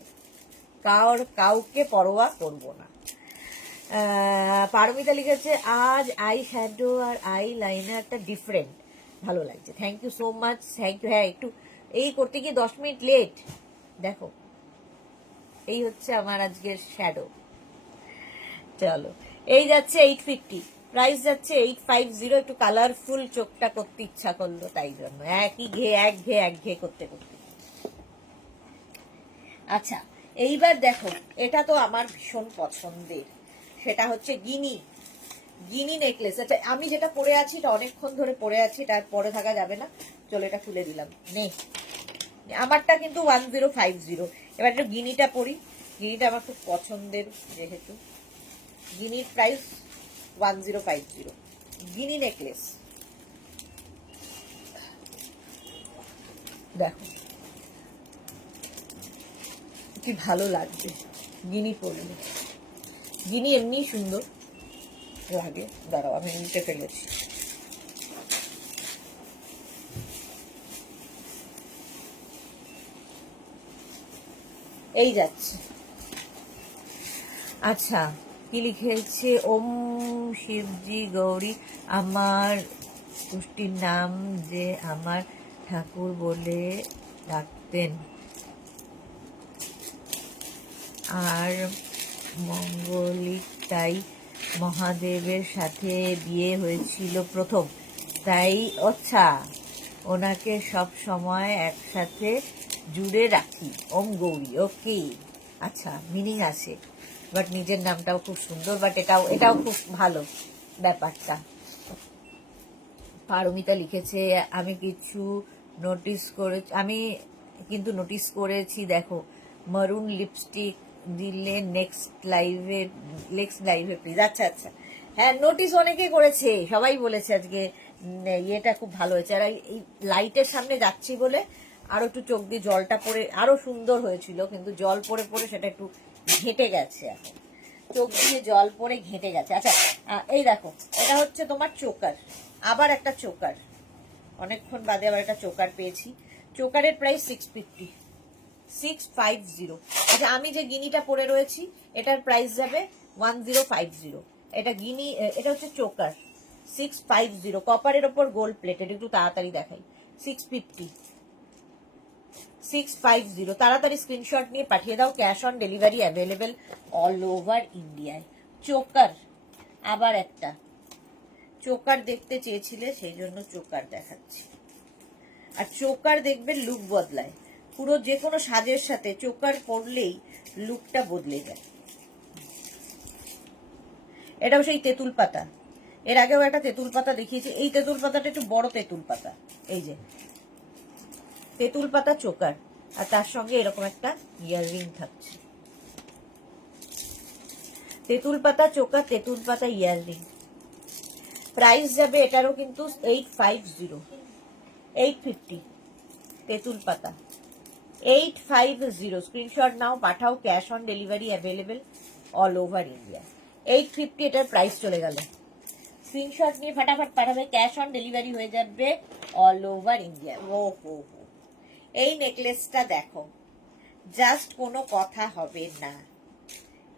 কাউকে পরোয়া করব না। পারমিতা লিখেছে আজ আই শ্যাডো আর আই লাইনারটা ডিফারেন্ট, ভালো লাগছে, thank you so much, thank you. হ্যাঁ, একটু এই করতে গিয়ে 10 মিনিট লেট, দেখো এই হচ্ছে আমার আজকের শ্যাডো। চলো, এই যাচ্ছে 850, প্রাইস যাচ্ছে 850। একটু কালারফুল চোখটা করতে ইচ্ছা করলো, তাই জন্য একই এক ঘে করতে করতে। আচ্ছা, এইবার দেখো, এটা তো আমার ভীষণ পছন্দের, সেটা হচ্ছে গিনি নেকলেস। আচ্ছা, আমি যেটা পরে আছি এটা অনেকক্ষণ ধরে পরে আছি, এটা পরে থাকা যাবে না, চলো এটা খুলে দিলাম। নে, আমারটা কিন্তু 1050। এবার একটু গিনিটা পরি, গিনিটা আমার খুব পছন্দের, যেহেতু গিনির প্রাইস 1050। গিনি নেকলেস দেখো কি ভালো লাগবে গিনি পরলে, গিনি এমনি সুন্দর লাগে। দাঁড়াও, আমি নিচে ফেলেছি। এই যাচ্ছে। আচ্ছা, কি লিখেছে, ওম শিবজি গৌরী, আমার পুষ্টির নাম যে আমার ঠাকুর বলে ডাকতেন, আর মঙ্গলিক, তাই মহাদেবের সাথে বিয়ে হয়েছিল প্রথম, তাই আচ্ছা ওনাকে সব সময় একসাথে জুড়ে রাখি, ওম গৌরী। ওকে, আচ্ছা, মিনিং আছে, বাট নিজের নামটাও খুব সুন্দর, বাট এটাও খুব ভালো ব্যাপারটা। পারমিতা লিখেছে আমি কিছু আমি কিন্তু নোটিস করেছি, দেখো মারুন লিপস্টিক দিলে নেক্সট লাইভে প্লিজ। আচ্ছা আচ্ছা, হ্যাঁ, নোটিস অনেকে করেছে, সবাই বলেছে আজকে ইয়েটা খুব ভালো হয়েছে। আর এই লাইটের সামনে যাচ্ছি বলে আরো একটু চোখ দিয়ে জলটা পড়ে আরো সুন্দর হয়েছিল, কিন্তু জল পড়ে পড়ে সেটা একটু ঘেঁটে গেছে, এখন চোখ দিয়ে জল পড়ে ঘেঁটে গেছে। আচ্ছা, এই দেখো, এটা হচ্ছে তোমার চোকার, আবার একটা চোকার, অনেকক্ষণ বাদে আবার একটা চোকার পেয়েছি। চোকারের প্রাইস 650। আচ্ছা, আমি যে গিনিটা পরে রয়েছি এটার প্রাইস যাবে 1050। এটা গিনি, এটা হচ্ছে চোকার 650, কপারের ওপর গোল্ড প্লেটেড, একটু তাড়াতাড়ি দেখাই। 650, তাড়াতাড়ি স্ক্রিনশট নিয়ে পাঠিয়ে দাও, cash on delivery available all over ইন্ডিয়ায়। চোকার, আবার একটা চোকার দেখতে চেয়েছিলে, সেই জন্য চোকার দেখাচ্ছি। আর চোকার দেখবে লুক বদলায়, পুরো যে কোনো সাজের সাথে চোকার পরলেই লুকটা বদলে যায়। এটাও সেই তেঁতুল পাতা, এর আগেও একটা তেঁতুল পাতা দেখিয়েছি, এই তেঁতুল পাতাটা একটু বড় তেঁতুল পাতা, এই যে তেঁতুল পাতা চোকার, আর তার সঙ্গে এরকম একটা ইয়াররিং থাকছে। তেঁতুল পাতা চোকার, তেঁতুল পাতা ইয়াররিং, প্রাইস যাবে এটারও কিন্তু 850। তেঁতুল পাতা 850, স্ক্রিনশট নাও, পাঠাও, cash on delivery available all over India. 850 এটার প্রাইস চলে গেল, স্ক্রিনশট নিয়ে ফাটাফাট পাঠাবে, ক্যাশ অন ডেলিভারি হয়ে যাবে অল ওভার ইন্ডিয়া। ও হো হো, এই নেকলেসটা দেখো, জাস্ট কোনো কথা হবে না,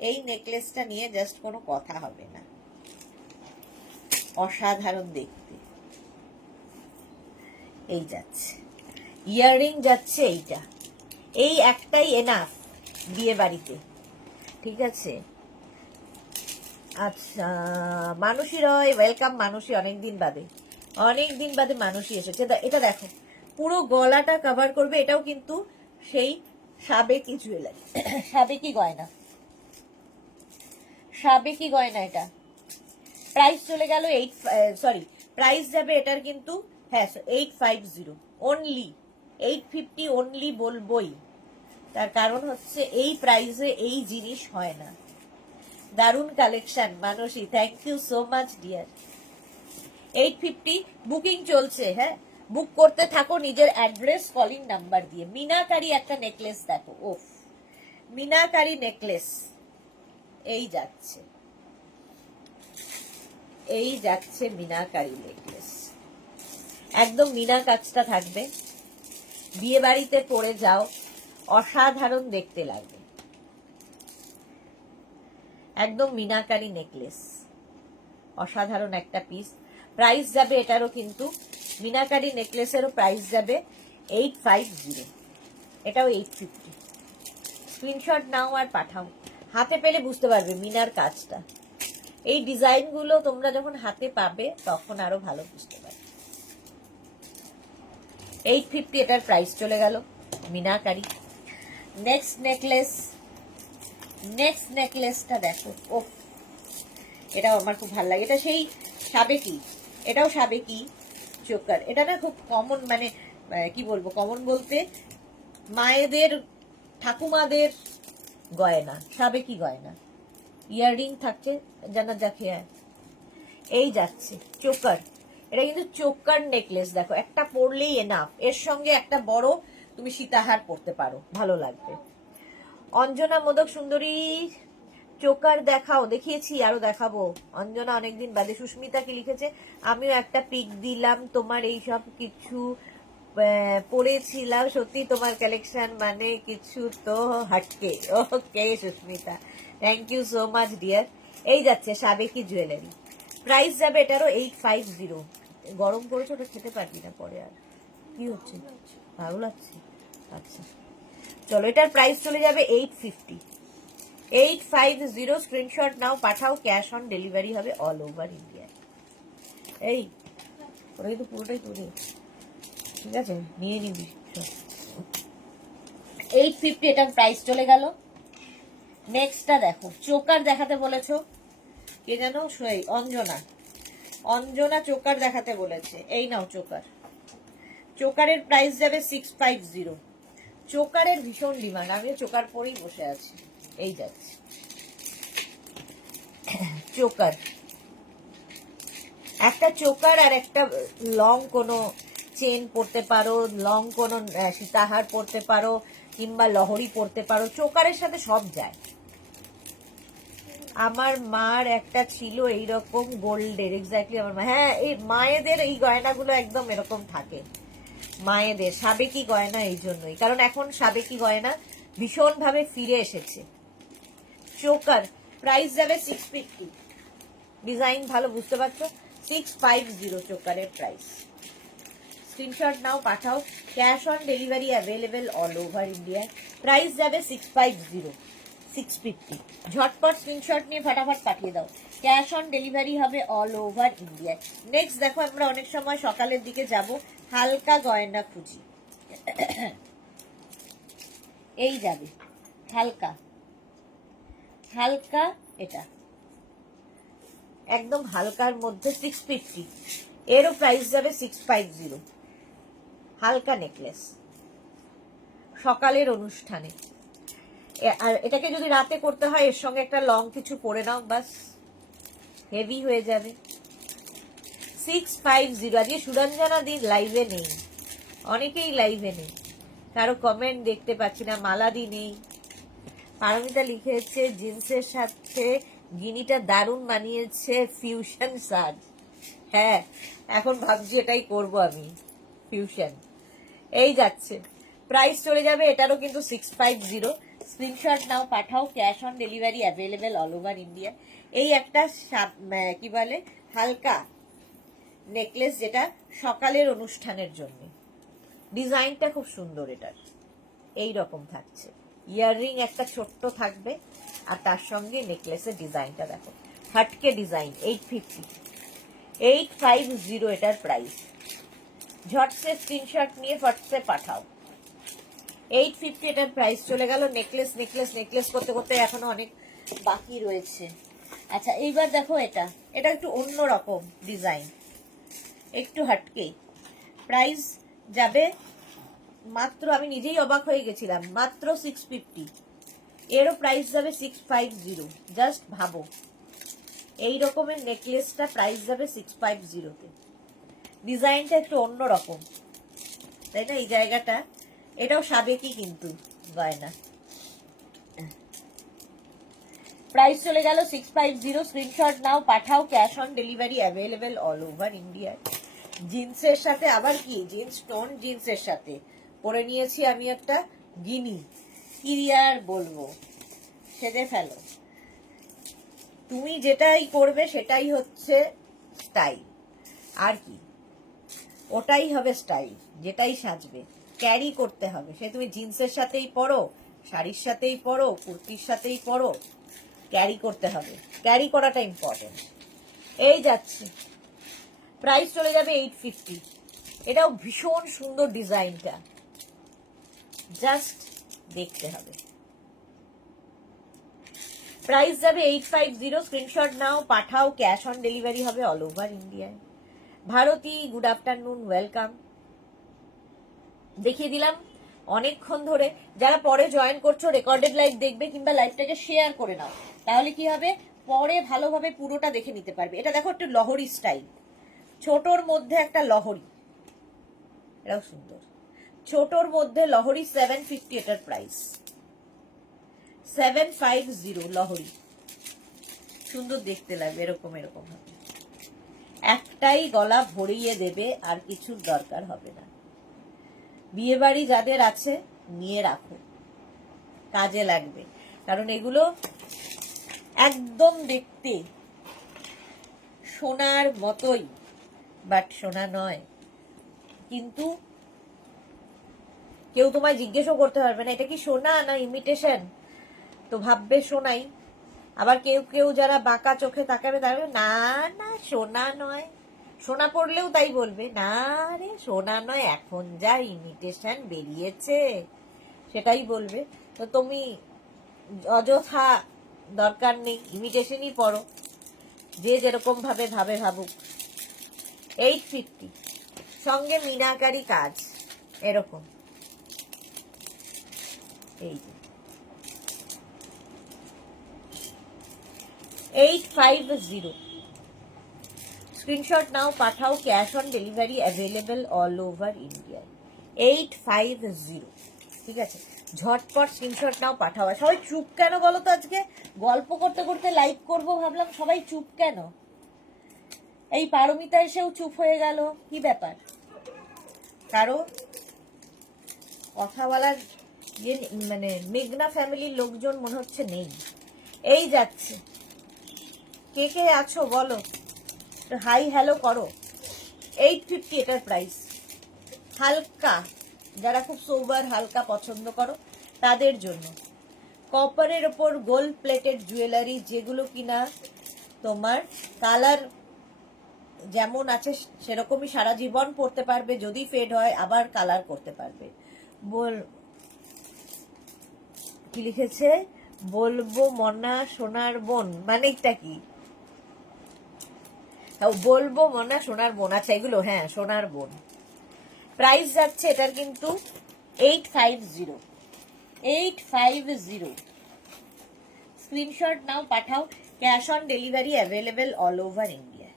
এই নেকলেসটা নিয়ে জাস্ট কোনো কথা হবে না, অসাধারণ দেখতে। এই যাচ্ছে ইয়াররিং, যাচ্ছে এইটা, এই একটাই এনাফ বিয়ে বাড়িতে, ঠিক আছে। আচ্ছা, মানুষী রয়, ওয়েলকাম মানুষী, অনেকদিন বাদে মানুষী এসেছে। এটা দেখো, পুরো গলাটা কভার করবে, এটাও কিন্তু সেই সাবেকি জুয়েলারি, সাবেকি গয়না, এটা প্রাইস চলে গেল প্রাইস যাবে এটার কিন্তু, হ্যাঁ 850 অনলি, 850 অনলি বলবই, তার কারণ হচ্ছে এই প্রাইসে এই জিনিস হয় না। দারুণ collection Manasi, thank you so much dear. 850 booking চলছে। হ্যাঁ, বুক করতে থাকো নিজের অ্যাড্রেস কলিং নাম্বার দিয়ে। মিনাকারি একটা নেকলেস দেখো, ওফ, মিনাকারি নেকলেস। এই যাচ্ছে, এই যাচ্ছে মিনাকারি নেকলেস, একদম মিনা কাজটা থাকবে। বিয়ে বাড়িতে পরে যাও, অসাধারণ দেখতে লাগবে। একদম মিনাকারি নেকলেস, অসাধারণ একটা পিস। প্রাইস যাবে এটারও, কিন্তু মিনাকারি নেকলেসেরও প্রাইস যাবে 850, এটাও 850। স্ক্রিনশট নাও আর পাঠাও, হাতে পেলে বুঝতে পারবে মিনার কাজটা। এই ডিজাইনগুলো তোমরা যখন হাতে পাবে তখন আরো ভালো বুঝতে পারবে। 850 এটার প্রাইস চলে গেল, মিনাকারি। নেক্সট নেকলেস, নেক্সট নেকলেসটা দেখো, ও এটাও আমার খুব ভালো লাগে। এটা সেই সাবেকি, এটাও সাবেকি চোকার। এটা না খুব কমন, মানে কি বলবো, কমন বলতে মায়েদের ঠাকুমাদের গয়না, সাবেকি গয়না। ইয়াররিং থাকছে, জানা যাকে। এই যাচ্ছে চোকার, এটা কিন্তু চোকার নেকলেস দেখো, একটা পরলেই এনাফ। এর সঙ্গে একটা বড় তুমি সীতাহার পরতে পারো, ভালো লাগবে। অঞ্জনা মোদক সুন্দরী চোকার দেখাও, দেখিয়েছি, আরো দেখাবো। অঞ্জনা অনেকদিন বাদে। সুস্মিতা কি লিখেছে, আমিও একটা পিক দিলাম তোমার এই সব কিছু পড়েছিলাম, সত্যি তোমার কালেকশন মানে কিছু তো হাটকে। Okay Susmita, thank you so much dear. এই যাচ্ছে সাবেকি জুয়েলারি, প্রাইস যাবে এটারও 850। গরম করেছো, ওটা খেতে পারবি না পরে। আর কি হচ্ছে, ভালো লাগছে? আচ্ছা চলো, এটার প্রাইস চলে যাবে 850। 850 স্ক্রিনশট নাও, পাঠাও, ক্যাশ অন ডেলিভারি হবে অল ওভার ইন্ডিয়া। এই ওটা কিন্তু পুরোটাই তোরে, ঠিক আছে, নিয়ে নিবি। 850 এটার প্রাইস চলে গেল। নেক্সটটা দেখো, চোকার দেখাতে বলেছো, কে যেন, অঞ্জনা। অঞ্জনা চোকার দেখাতে বলেছে, এই নাও চোকার। চোকারের প্রাইস যাবে 650। চোকারের ভীষণ ডিমান্ড, আমিও চোকার পরেই বসে আছি। এই যাচ্ছে চোকার, একটা চোকার আর একটা লং কোনো চেন পরতে পারো, লং কোনো সীতাহার পরতে পারো, কিংবা লহরি পরতে পারো, চোকারের সাথে সব যায়। আমার মার একটা ছিল এইরকম গোল্ডের, এক্স্যাক্টলি আমার মা, হ্যাঁ এই মায়েদের এই গয়নাগুলো একদম এরকম থাকে, মায়েদের সাবেকি গয়না। এই জন্যই, কারণ এখন সাবেকি গয়না ভীষণ ভাবে ফিরে এসেছে। চোকার প্রাইস যাবে 650, ডিজাইন ভালো, বুঝতে পারছো, 650 চোকারের প্রাইস। স্ক্রিনশট নাও, পাঠাও, cash on delivery available all over India. Price যাবে 650, 650। ঝটপট স্ক্রিনশট নিয়ে ফটাফট পাঠিয়ে দাও, ক্যাশ অন ডেলিভারি হবে অল ওভার ইন্ডিয়া। নেক্সট দেখো, আমরা অনেক সময় সকালের দিকে যাব, হালকা গয়না খুঁজি। এই যাবে হালকা, হালকা, এটা একদম হালকার মধ্যে 650, এরও প্রাইস যাবে 650। হালকা নেকলেস, সকালের অনুষ্ঠানে। আর এটাকে যদি রাতে করতে হয়, এর সঙ্গে একটা লং কিছু পরে নাও, বাস হেভি হয়ে যাবে। 650। আজকে সুরঞ্জনা দি লাইভে নেই, অনেকেই লাইভে নেই, কারো কমেন্ট দেখতে পাচ্ছি না। মালাদি নেই। পারমিতা লিখেছে জিন্সের সাথে গিনিটা দারুণ মানিয়েছে, ফিউশন সাজ। হ্যাঁ, এখন ভাবছি এটাই করব আমি, ফিউশন। এই যাচ্ছে, প্রাইস চলে যাবে এটারও কিন্তু 650। স্ক্রিনশট নাও, পাঠাও, cash on delivery available all over India. এই একটা কি বলে, হালকা নেকলেস, যেটা সকালের অনুষ্ঠানের জন্য। ডিজাইনটা খুব সুন্দর এটার, এই রকম থাকছে। ইয়াররিং একটা ছোট্ট থাকবে, আর তার সঙ্গে নেকলেসের ডিজাইনটা দেখো, হাটকে ডিজাইন। 850, 850 এটার প্রাইস। ঝটসে স্ক্রিনশট নিয়ে ফটসে পাঠাও। 850 এটার প্রাইস চলে গেল। নেকলেস নেকলেস নেকলেস করতে করতে এখনো অনেক বাকি রয়েছে। আচ্ছা এইবার দেখো, এটা এটা একটু অন্য রকম ডিজাইন, একটু হাটকে। প্রাইস যাবে মাত্র, আমি নিজেই অবাক হয়ে গেছিলাম, মাত্র 650। এরও প্রাইস যাবে 650। জাস্ট ভাবো, এই রকমের নেকলেসটা প্রাইস যাবে 650 তে। ডিজাইনটা একটু অন্যরকম, তাই না? এই জায়গাটা এটাও সাবেকি কিন্তু গয়না। প্রাইস চলে গেল 650। স্ক্রিনশট নাও, পাঠাও, cash on delivery available all over ইন্ডিয়ায়। জিন্সের সাথে আবার কি, জিন্স টোন জিন্সের সাথে পরে নিয়েছি আমি একটা গিনি। কি আর বলবো, সেজে ফেলো। তুমি যেটাই করবে সেটাই হচ্ছে স্টাইল, আর কি, ওটাই হবে স্টাইল। যেটাই সাজবে ক্যারি করতে হবে, সে তুমি জিন্সের সাথেই পরো, শাড়ির সাথেই পরো, কুর্তির সাথেই পরো, ক্যারি করতে হবে। ক্যারি করাটা ইম্পর্টেন্ট। এই যাচ্ছে, প্রাইস চলে যাবে 850। এটাও ভীষণ সুন্দর ডিজাইনটা, জাস্ট দেখতে হবে। প্রাইস যাবে 850। স্ক্রিনশট নাও, পাঠাও, ক্যাশ অন ডেলিভারি হবে অল ওভার ইন্ডিয়ায়। Bharati, good afternoon, welcome. দেখিয়ে দিলাম অনেকক্ষণ ধরে। যারা পরে জয়েন করছো, রেকর্ডেড লাইভ দেখবে কিংবা লাইভটাকে শেয়ার করে নাও, তাহলে কি হবে, পরে ভালোভাবে পুরোটা দেখে নিতে পারবে। এটা দেখো একটু লহরি স্টাইল, ছোটর মধ্যে একটা লহরি, এটাও সুন্দর। ছোটর মধ্যে লহরি 750 এটার প্রাইস, 750 লহরি। সুন্দর দেখতে লাগবে এরকম এরকম হবে। একটাই গলা ভরিয়ে দেবে, আর কিছুর দরকার হবে না। বিয়ে বাড়ি যাদের আছে নিয়ে রাখো, কাজে লাগবে। কারণ এগুলো একদম দেখতে সোনার মতোই, বাট সোনা নয়। কিন্তু কেউ তোমায় জিজ্ঞেসও করতে পারবে না এটা কি সোনা না ইমিটেশন, তো ভাববে সোনাই। আবার কেউ কেউ যারা বাঁকা চোখে তাকাবে তারা না না সোনা নয়, সোনা পড়লেও তাই বলবে, না রে সোনা নয়, এখন যা ইমিটেশন বেরিয়েছে সেটাই বলবে। তো তুমি অযথা দরকার নেই, ইমিটেশনই পড়ো, যে যেরকম ভাবে ভাবুক। 850, সঙ্গে মিনাকারি কাজ এরকম। এই যে 850। স্ক্রিনশট নাও, পাঠাও, cash on delivery available all over India. 850, ঠিক আছে? ঝটপট স্ক্রিনশট নাও, পাঠাও। সবাই চুপ কেন বলো তো? আজকে গল্প করতে করতে লাইভ করব ভাবলাম, সবাই চুপ কেন? এই পারমিতা এসেও চুপ হয়ে গেল, কি ব্যাপার? কারো কথা বলার ইয়ে মানে মেঘনা ফ্যামিলির লোকজন মনে হচ্ছে নেই। এই যাচ্ছে, কে কে আছো বলো, হাই হ্যালো করো। 850 এটার প্রাইস। হালকা, যারা খুব সোবার হালকা পছন্দ করো তাদের জন্য। কপারের ওপর গোল্ড প্লেটেড জুয়েলারি, যেগুলো কিনা তোমার কালার যেমন আছে সেরকমই সারা জীবন পরতে পারবে, যদি ফেড হয় আবার কালার করতে পারবে। কি লিখেছে, বলবো মনা সোনার বোন, মানেটা কি? বলবো মনা সোনার বোন, আচ্ছা এগুলো, হ্যাঁ সোনার বোন। প্রাইস যাচ্ছে এটার কিন্তু 850। 850। স্ক্রিনশট নাও, পাঠাও, cash on delivery available all over India.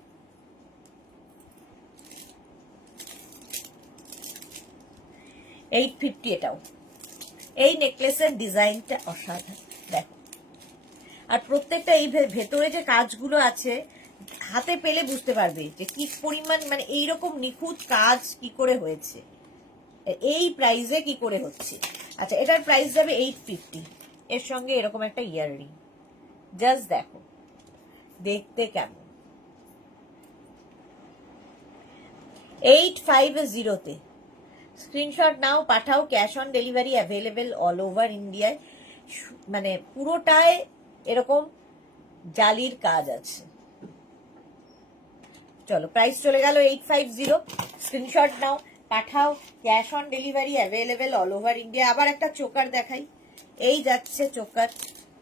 $850 এটাও। এই নেকলেসের ডিজাইনটা অসাধারণ, দেখো। আর প্রত্যেকটা এই ভেতরে যে কাজগুলো আছে, হাতে পেলে বুঝতে পারবে যে কি পরিমাণ, মানে এইরকম নিখুঁত কাজ কি করে হয়েছে, এই প্রাইসে কি করে হচ্ছে। আচ্ছা, এটার প্রাইস যাবে 850। এর সঙ্গে এরকম একটা ইয়াররিং, জাস্ট দেখো দেখতে কেমন। 850-তে স্ক্রিনশট নাও, পাঠাও, cash on delivery available all over ইন্ডিয়ায়। মানে পুরোটায় এরকম জালির কাজ আছে। চলো, প্রাইস চলে গেল 850। স্ক্রিনশট নাও, পাঠাও, cash on delivery available all over India. আবার একটা চোকার দেখাই, এই যাচ্ছে চোকার।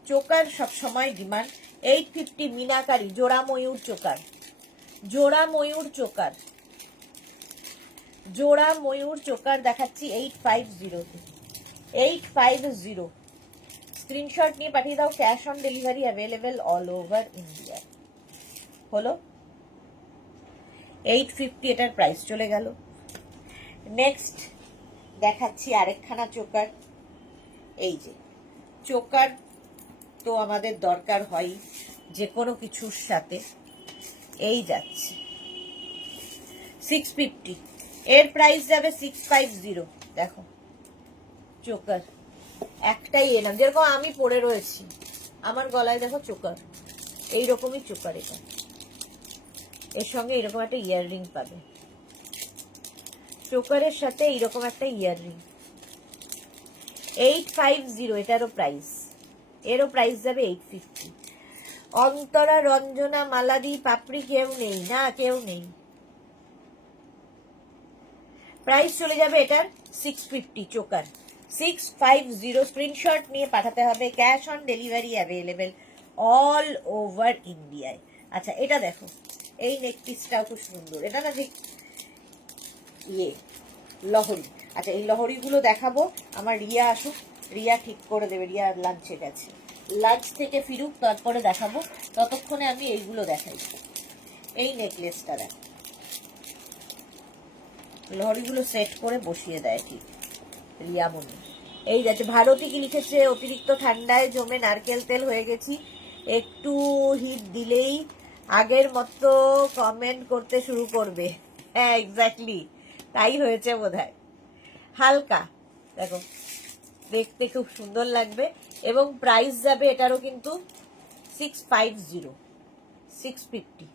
চোকার সব সময় ডিমান্ড। 850 মিনাকারি জোড়া ময়ূর চোকার, জোড়া ময়ূর চোকার, জোড়া ময়ূর চোকার দেখাচ্ছি 850-তে। 850। স্ক্রিনশট নিয়ে পাঠিয়ে দাও, cash on delivery available all over India. হলো 850, এটার প্রাইস চলে গেল। নেক্সট দেখাচ্ছি আরেকখানা চোকার। এই যে চোকার তো আমাদের দরকার হয় যে কোনো কিছুর সাথে। এই যাচ্ছে 650, এর প্রাইস যাবে 650। দেখো চোকার একটাই এলাম, যেরকম আমি পরে রয়েছি, আমার গলায় দেখো চোকার, এইরকমই চোকার। এটা এর সঙ্গে এরকম একটা ইয়াররিং পাবে, চোকারের সাথে এইরকম একটা ইয়াররিং। 850 এটারও প্রাইস, এরও প্রাইস যাবে 850। অন্তরা, রঞ্জনা, মালাদি, পাপড়ি কেউ নেই না, কেউ নেই। প্রাইস চলে যাবে এটার 650, চোকার 650। স্ক্রিনশট নিয়ে পাঠাতে হবে, cash on delivery available all over ইন্ডিয়ায়। আচ্ছা এটা দেখো, এই নেক পিসটাও খুব সুন্দর, এটা না ঠিক লহরি। আচ্ছা এই লহরিগুলো দেখাবো, আমার রিয়া আসুক, রিয়া ঠিক করে দেবে, রিয়া লাঞ্চে গেছে, লাঞ্চ থেকে ফিরুক তারপরে দেখাবো, ততক্ষণে আমি এইগুলো দেখাই। এই নেকলেসটা দেখো, লহরিগুলো সেট করে বসিয়ে দেয় ঠিক রিয়া মনি। এই যাচ্ছে ভারতী কি লিখেছে, অতিরিক্ত ঠান্ডায় জমে নারকেল তেল হয়ে গেছি, একটু হিট দিলেই আগের মতো কমেন্ট করতে শুরু করবে। হ্যাঁ এক্স্যাক্টলি তাই হয়েছে বোধহয়। হালকা দেখো, দেখতে খুব সুন্দর লাগবে, এবং প্রাইস যাবে এটারও কিন্তু 650, 650।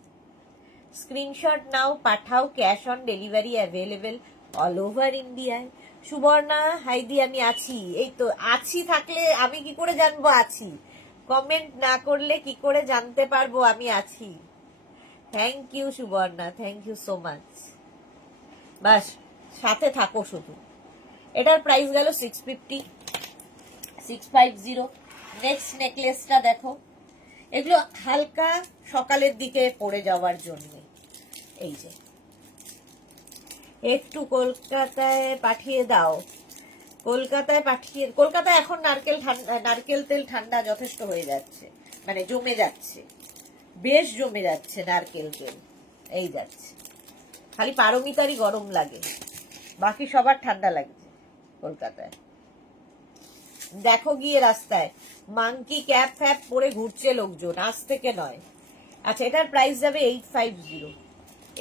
স্ক্রিনশট নাও, পাঠাও, cash on delivery available all over ইন্ডিয়ায়। সুবর্ণা, হাইদি আমি আছি। এই তো আছি থাকলে আমি কি করে জানবো আছি? কমেন্ট না করলে কি করে জানতে পারবো আমি আছি? Thank you Subarna, thank you so much. বাস সাথে থাকো শুধু। এটার প্রাইস গেল 650, 650। নেক্সট নেকলেসটা দেখো, এগুলো হালকা সকালের দিকে পরে যাওয়ার জন্য। এই যে একটু কলকাতায় পাঠিয়ে দাও, কলকাতায় পাঠিয়ে, কলকাতায় এখন নারকেল তেল ঠান্ডা যথেষ্ট হয়ে যাচ্ছে, মানে জমে যাচ্ছে, বেশ জমে যাচ্ছে নারকেল তেল। এই যাচ্ছে, খালি পারমিতারই গরম লাগে, বাকি সবার ঠান্ডা লাগছে কলকাতায়। দেখো গিয়ে রাস্তায় মাংকি ক্যাপ ফ্যাপ পরে ঘুরছে লোকজন, আজ থেকে নয়। আচ্ছা এটার প্রাইস যাবে 850,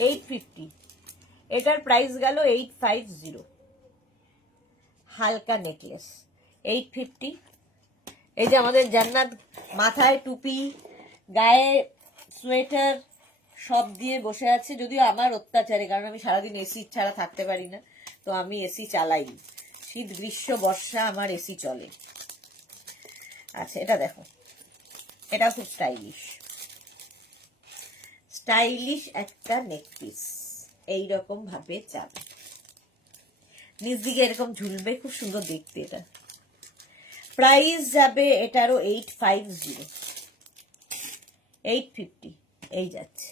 850। এটার প্রাইস গেল 850। হালকা নেকলেস 850। এই যে আমাদের জান্নাত মাথায় টুপি, গায়ে সোয়েটার সব দিয়ে বসে আছে, যদিও আমার অত্যাচারে, কারণ আমি সারাদিন এসি ছাড়া থাকতে পারি না, তো আমি এসি চালাই, শীত গ্রীষ্ম বর্ষা আমার এসি চলে। আচ্ছা এটা দেখো, এটা খুব স্টাইলিশ, স্টাইলিশ একটা নেক পিস, এইরকম ভাবে যাবে, নিচ দিকে এরকম ঝুলবে, খুব সুন্দর দেখতে। এটা প্রাইস যাবে এটারও 850, 850। এই যাচ্ছে।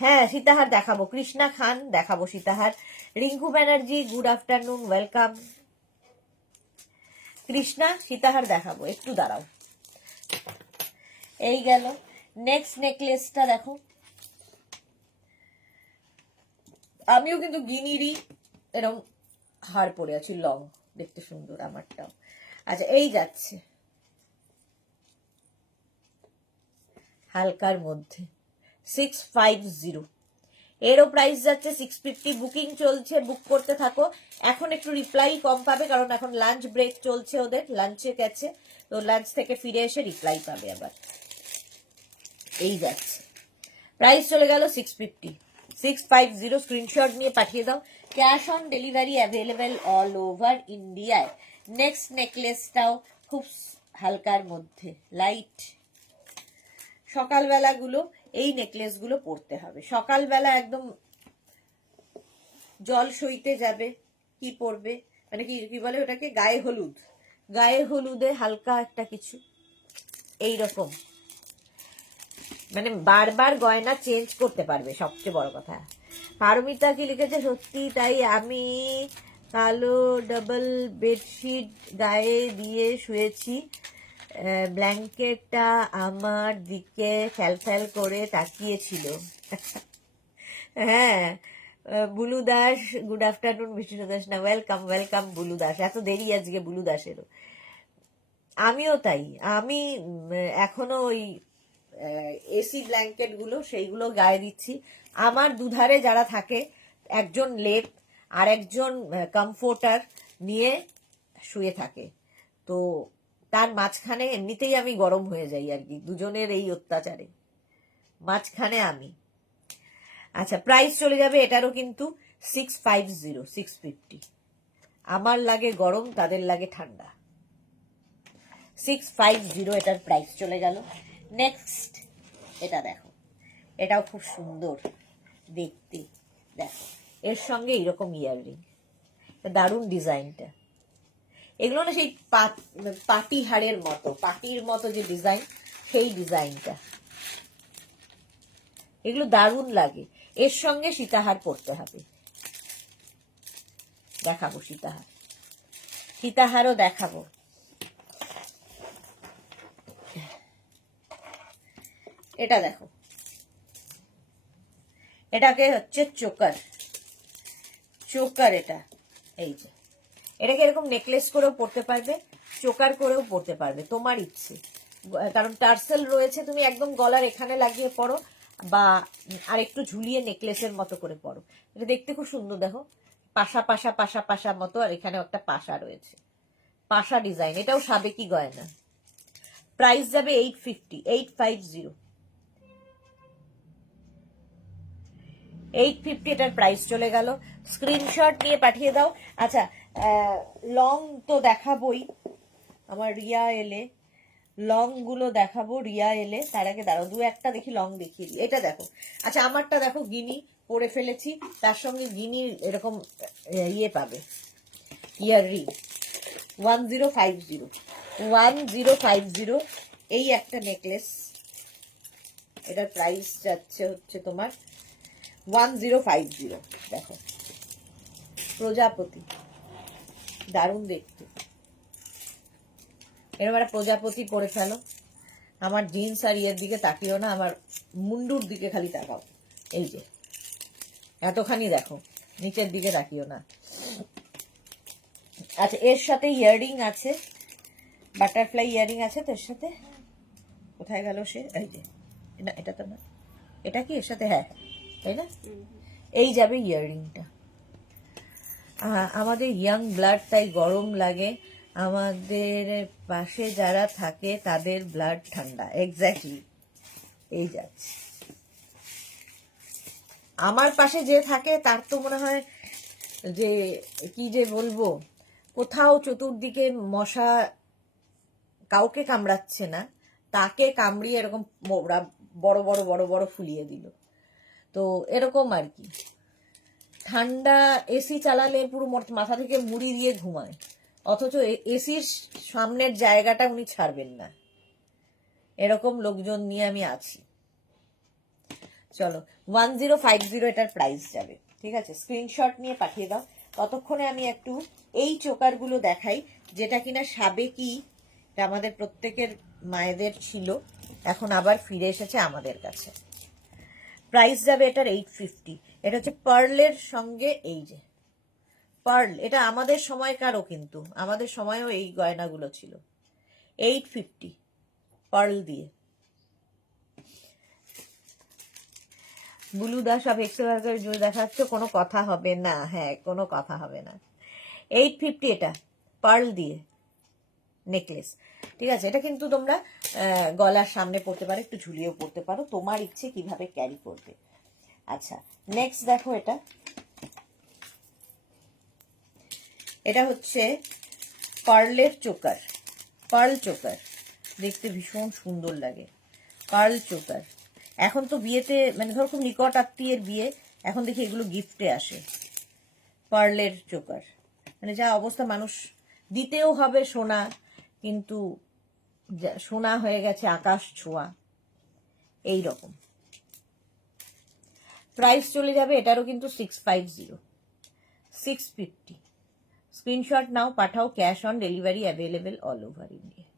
হ্যাঁ সীতাহার দেখাবো, কৃষ্ণা খান দেখাবো সীতাহার। Rinku Banerjee good afternoon, welcome. Krishna সীতাহার দেখাবো, একটু দাঁড়াও। এই গেল। নেক্সট নেকলেসটা দেখো, আমিও কিন্তু গিনিরই এরকম হার পরে আছি, লং, দেখতে সুন্দর আমারটাও। আচ্ছা এই যাচ্ছে হালকার মধ্যে 650, এরও প্রাইস যাচ্ছে 650। বুকিং চলছে, বুক করতে থাকো। এখন একটু রিপ্লাই কম পাবে, কারণ এখন লাঞ্চ ব্রেক চলছে, ওদের লাঞ্চে গেছে, তো লাঞ্চ থেকে ফিরে এসে রিপ্লাই পাবে আবার। এই যাচ্ছে, প্রাইস চলে গেল 650, 650। স্ক্রিনশট নিয়ে পাঠিয়ে দাও, cash on delivery available all over ইন্ডিয়ায়। নেক্সট নেকলেসটাও খুব হালকার মধ্যে, লাইট। সকালবেলাগুলো এই নেকলেসগুলো পরতে হবে, সকালবেলা একদম জল সইতে যাবে, কি পরবে, মানে কি বলে ওটাকে, গায়ে হলুদ, গায়ে হলুদে হালকা একটা কিছু এইরকম, মানে বারবার গয়না চেঞ্জ করতে পারবে, সবচেয়ে বড় কথা। পারমিতা কি লিখেছে, সত্যি তাই, আমি কালো ডাবল বেডশিট গায়ে দিয়ে শুয়েছি, ব্ল্যাঙ্কেটটা আমার দিকে ফ্যাল করে তাকিয়েছিল। হ্যাঁ, বুলু দাস, গুড আফটারনুন। বিষ্ণু দাস না, ওয়েলকাম ওয়েলকাম বুলু দাস। এত দেরি আজকে বুলু দাসেরও। আমিও তাই, আমি এখনো ওই এসি ব্ল্যাঙ্কেট গুলো সেইগুলো গায়ে দিচ্ছি। আমার দুধারে যারা থাকে, একজন লেপ আর একজন কমফোর্টার নিয়ে শুয়ে থাকে, তো তার মাঝখানে এমনিতেই আমি গরম হয়ে যাই আর কি, দুজনের এই অত্যাচারে মাঝখানে আমি। আচ্ছা, প্রাইস চলে যাবে এটারও কিন্তু 650, 650। আমার লাগে গরম, তাদের লাগে ঠান্ডা। 650 এটার প্রাইস চলে গেল। নেক্সট এটা দেখো, এটাও খুব সুন্দর দেখতে। দেখো, এর সঙ্গে এরকম ইয়াররিং, দারুণ ডিজাইনটা। এগুলো না সেই পাটি হাড়ের মতো, পাটির মতো যে ডিজাইন, সেই ডিজাইনটা। এগুলো দারুণ লাগে। এর সঙ্গে সীতাহার পরতে হবে। দেখাবো সীতাহার, সীতাহারও দেখাবো। এটা দেখো, এটাকে হচ্ছে চোকার, চোকার এটা। এই যে এটাকে এরকম নেকলেস করেও পরতে পারবে, চোকার করেও পরতে পারবে, তোমার ইচ্ছে। কারণ টার্সেল রয়েছে, তুমি একদম গলার এখানে লাগিয়ে পরো, বা আর একটু ঝুলিয়ে নেকলেসের মতো করে পরো। এটা দেখতে খুব সুন্দর। দেখো, পাশা পাশা পাশা পাশা মতো, আর এখানে একটা পাশা রয়েছে, পাশা ডিজাইন। এটাও সাবেকি গয়না। প্রাইস যাবে 850, 850, 850 এটার প্রাইস চলে গেল। স্ক্রিনশট নিয়ে পাঠিয়ে দাও। আচ্ছা, লং তো দেখাবোই, আমার রিয়া এলে লং গুলো দেখাবো। রিয়া এলে তার আগে দাঁড়াও, দু একটা দেখি লং দেখিয়ে দিই। এটা দেখো, আচ্ছা আমারটা দেখো, গিনি পরে ফেলেছি, তার সঙ্গে গিনির এরকম ইয়ে পাবে, ইয়াররিং। 1050, 1050 এই একটা নেকলেস। এটার প্রাইস যাচ্ছে হচ্ছে তোমার 1050। দেখো, প্রজাপতি, দারুণ দেখতে। এরকম একটা প্রজাপতি পরে ফেলো। আমার জিন্স আর ইয়ের দিকে তাকিও না, আমার মুন্ডুর দিকে খালি তাকাও। এই যে এতখানি দেখো, নিচের দিকে তাকিও না। আচ্ছা, এর সাথে ইয়াররিং আছে, বাটারফ্লাই ইয়াররিং আছে তো এর সাথে। কোথায় গেল সে? এই যে, না এটা তো না, এটা কি এর সাথে? হ্যাঁ, তাই না? এই যাবে ইয়াররিংটা। আমাদের ইয়াং ব্লাড, তাই গরম লাগে। আমাদের পাশে যারা থাকে তাদের ব্লাড ঠান্ডা। এক্স্যাক্টলি, এই যাচ্ছে। আমার পাশে যে থাকে তার তো মনে হয় যে কি যে বলবো, কোথাও চতুর্দিকে মশা কাউকে কামড়াচ্ছে না, তাকে কামড়িয়ে এরকম ওরা বড় বড় বড় বড় ফুলিয়ে দিল। তো এরকম আর কি। ঠান্ডা এসি চালালে পুরো মাথা থেকে মুড়ি দিয়ে ঘুমায়, অথচ এসির সামনের জায়গাটা উনি ছাড়বেন না। এরকম লোকজন নিয়ে আমি আছি। চলো, 1050 এটার প্রাইস যাবে। ঠিক আছে, স্ক্রিনশট নিয়ে পাঠিয়ে দাও। ততক্ষণে আমি একটু এই চোকারগুলো দেখাই, যেটা কিনা সাবেকি, আমাদের প্রত্যেকের মায়েদের ছিল, এখন আবার ফিরে এসেছে আমাদের কাছে। প্রাইস যাবে এটার 850। এটা হচ্ছে পার্লের সঙ্গে, এই যে পার্ল, এটা আমাদের সময়কারও, কিন্তু আমাদের সময়ও এই গয়নাগুলো ছিল। 850 পার্ল দিয়ে। বুলু দাস সব এক্সট্রা জুড়ে দেখাচ্ছে, কোনো কথা হবে না। হ্যাঁ, কোনো কথা হবে না। 850 এটা পার্ল দিয়ে নেকলেস। ঠিক আছে, এটা কিন্তু তোমরা গলার সামনে পরতে পারো, একটু ঝুলিয়েও পরতে পারো, তোমার ইচ্ছে কিভাবে ক্যারি করবে। আচ্ছা, নেক্সট দেখো, এটা হচ্ছে পার্লের চোকার, পার্ল চোকার। দেখতে ভীষণ সুন্দর লাগে, পার্ল চোকার। এখন তো বিয়েতে, মানে ধরো খুব নিকট আত্মীয়ের বিয়ে, এখন দেখি এগুলো গিফটে আসে, পার্লের চোকার। মানে যা অবস্থা, মানুষ দিতেও হবে সোনা, কিন্তু সোনা হয়ে গেছে আকাশ ছোঁয়া, এই রকম। প্রাইস চলে যাবে এটারও কিন্তু 650, 650। স্ক্রিনশট নাও, পাঠাও, cash on delivery available all over India.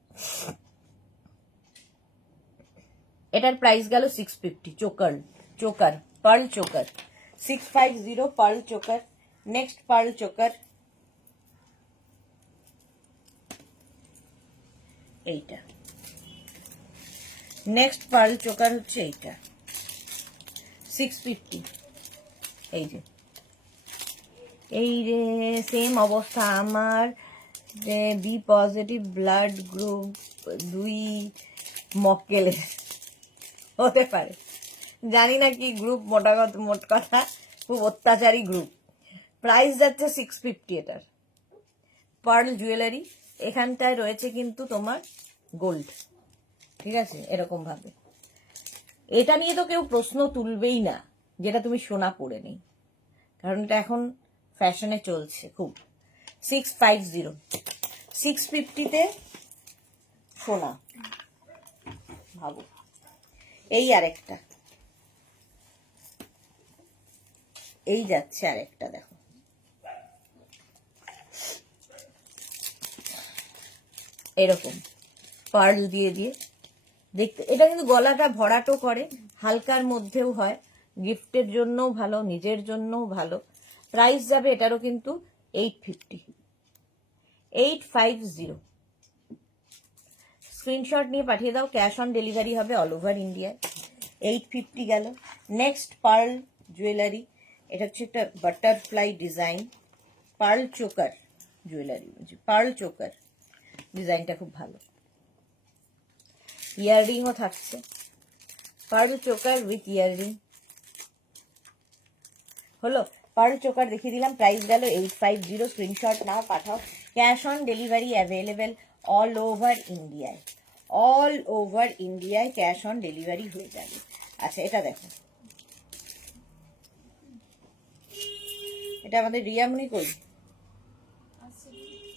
এটার প্রাইস গেল 650। Choker pearl choker 650 pearl choker. Next pearl choker এইটা। নেক্সট পার্ল চোকার হচ্ছে এইটা 650। এই যে এই রে সেম অবস্থা আমার, বি পজিটিভ ব্লাড গ্রুপ 2 মক্কেলের হতে পারে, জানি না কি গ্রুপ, মোট কথা খুব অত্যাচারী গ্রুপ। প্রাইস যাচ্ছে 650 এটার। পার্ল জুয়েলারি, এখানটায় রয়েছে কিন্তু তোমার গোল্ড, ঠিক আছে, এরকম ভাবে। এটা নিয়ে তো কেউ প্রশ্ন তুলবেই না যেটা তুমি সোনা পরে নেই, কারণ এটা এখন ফ্যাশনে চলছে খুব। 650 650-তে সোনা, ভাবো। এই আরেকটা, এই যাচ্ছে আরেকটা, দেখো এরকম পার্ল দিয়ে দিয়ে দেখতে। এটা কিন্তু গলাটা ভরাটো করে, হালকার মধ্যেও হয়, গিফটের জন্যও ভালো, নিজের জন্যও ভালো। প্রাইস যাবে এটারও কিন্তু 850। স্ক্রিনশট নিয়ে পাঠিয়ে দাও, ক্যাশ অন ডেলিভারি হবে অল ওভার ইন্ডিয়ায়। 850 গেল। নেক্সট পার্ল জুয়েলারি, এটা হচ্ছে একটা butterfly design, pearl choker jewellery, pearl choker ডিজাইনটা খুব ভালো। ইয়াররিংও থাকছে, পার্ল চোকার উইথ ইয়াররিং হলো। পার্ল চোকার দেখিয়ে দিলাম, প্রাইস গেল 850। স্ক্রিনশট নাও, পাঠাও। Cash on delivery available all over ইন্ডিয়ায়, অল ওভার ইন্ডিয়ায় ক্যাশ অন ডেলিভারি হয়ে যাবে। আচ্ছা, এটা দেখো, এটা আমাদের রিয়ামণি কই?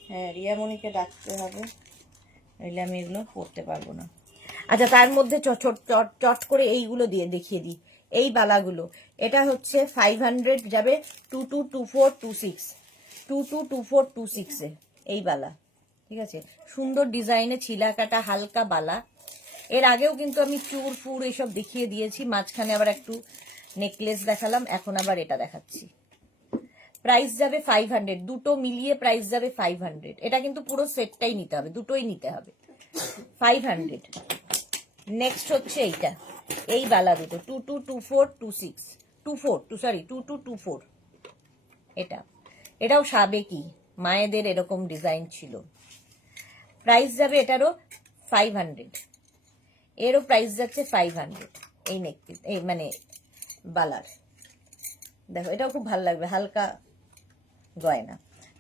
হ্যাঁ, রিয়ামণিকে ডাকতে হবে, নইলে আমি এগুলো পড়তে পারবো না। আচ্ছা, তার মধ্যে চট করে এইগুলো দিয়ে দেখিয়ে দিই, এই বালাগুলো। এটা হচ্ছে 500 যাবে 222426, 222426-এ এই বালা, ঠিক আছে। সুন্দর ডিজাইনে ছিলা কাটা হালকা বালা। এর আগেও কিন্তু আমি চুর ফুর এইসব দেখিয়ে দিয়েছি, মাঝখানে আবার একটু নেকলেস দেখালাম, এখন আবার এটা দেখাচ্ছি। প্রাইস যাবে 500, দুটো মিলিয়ে প্রাইস যাবে 500। এটা কিন্তু পুরো সেটটাই নিতে হবে, দুটোই নিতে হবে 500। নেক্সট হচ্ছে এইটা, এই বালা দুটো 2224 এটাও সাবেকি মায়েদের এরকম ডিজাইন ছিল। প্রাইস যাবে এটারও 500, এরও প্রাইস যাচ্ছে 500। এই নেকপিস, এই মানে বালার, দেখো এটাও খুব ভালো লাগবে, হালকা গয়না,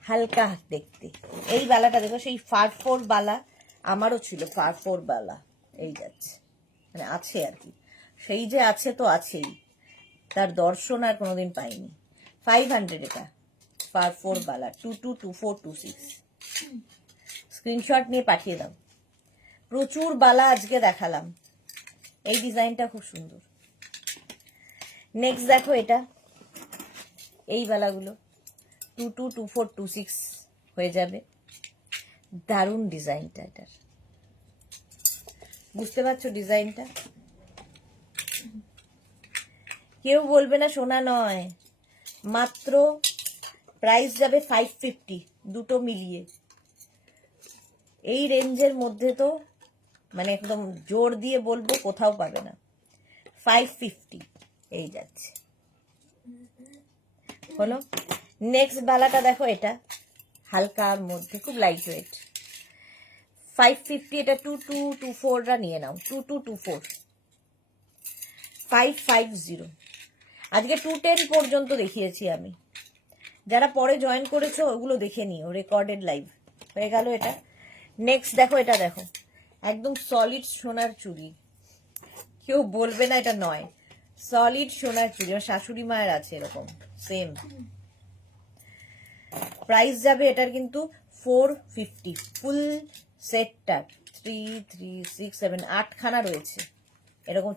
হালকা দেখতে। এই বালাটা দেখো, সেই ফারফোর বালা আমারও ছিল, ফারফোর বালা এই যাচ্ছে, মানে আছে আর কি, সেই যে আছে তো আছেই, তার দর্শন আর কোনোদিন পাইনি। 500 এটা, ফারফোর বালা 222426। স্ক্রিনশট নিয়ে পাঠিয়ে দাও। প্রচুর বালা আজকে দেখালাম, এই ডিজাইনটা খুব সুন্দর। নেক্সট দেখো, এটা এই বালাগুলো 222426 হয়ে যাবে। দারুণ ডিজাইনটা এটার, বুঝতে পারছো ডিজাইনটা? কেউ বলবে না সোনা নয়, মাত্র প্রাইস যাবে 550, দুটো মিলিয়ে। এই রেঞ্জের মধ্যে তো মানে একদম জোর দিয়ে বলবো কোথাও পাবে না। 550 এই যাচ্ছে, হলো। নেক্সট বালাটা দেখো, এটা হালকার মধ্যে, খুব লাইট ওয়েট, 550। এটা 2224রা নিয়ে নাও, 2224 550। আজকে 210 পর্যন্ত দেখিয়েছি আমি, যারা পরে জয়েন করেছো ওগুলো দেখে নিও, রেকর্ডেড লাইভ হয়ে গেল এটা। নেক্সট দেখো, এটা দেখো, একদম সলিড সোনার চুড়ি, কেউ বলবে না এটা নয়, সলিড সোনার চুড়ি। আমার শাশুড়ি মায়ের আছে এরকম সেম। প্রাইস যাবে এটার কিন্তু 450, ফুল সেটটার 3 3 6 7 8খানা রয়েছে এরকম,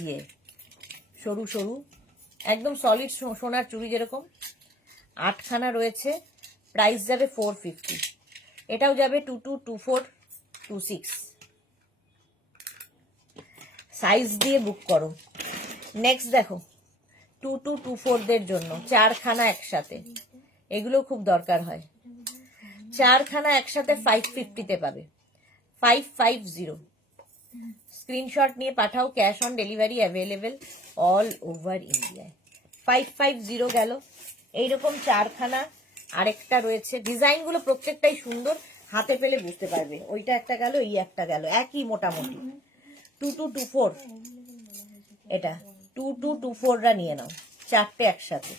ইয়ে সরু সরু একদম সলিড সোনার চুড়ি যেরকম 8খানা রয়েছে। প্রাইস যাবে 450, এটাও যাবে 222426। সাইজ দিয়ে বুক করো। নেক্সট দেখো 2224 জন্য 4খানা একসাথে, এগুলো খুব দরকার হয়। 4খানা একসাথে 550 পাবে, 550। স্ক্রিনশট নিয়ে পাঠাও, cash on delivery available all over ইন্ডিয়ায়। 550 গেল। এইরকম 4খানা আরেকটা রয়েছে, ডিজাইনগুলো প্রত্যেকটাই সুন্দর, হাতে পেলে বুঝতে পারবে। ওইটা একটা গেল, এই একটা গেল, একই মোটামুটি। 2224, এটা 2224রা নিয়ে নাও, 4টে একসাথে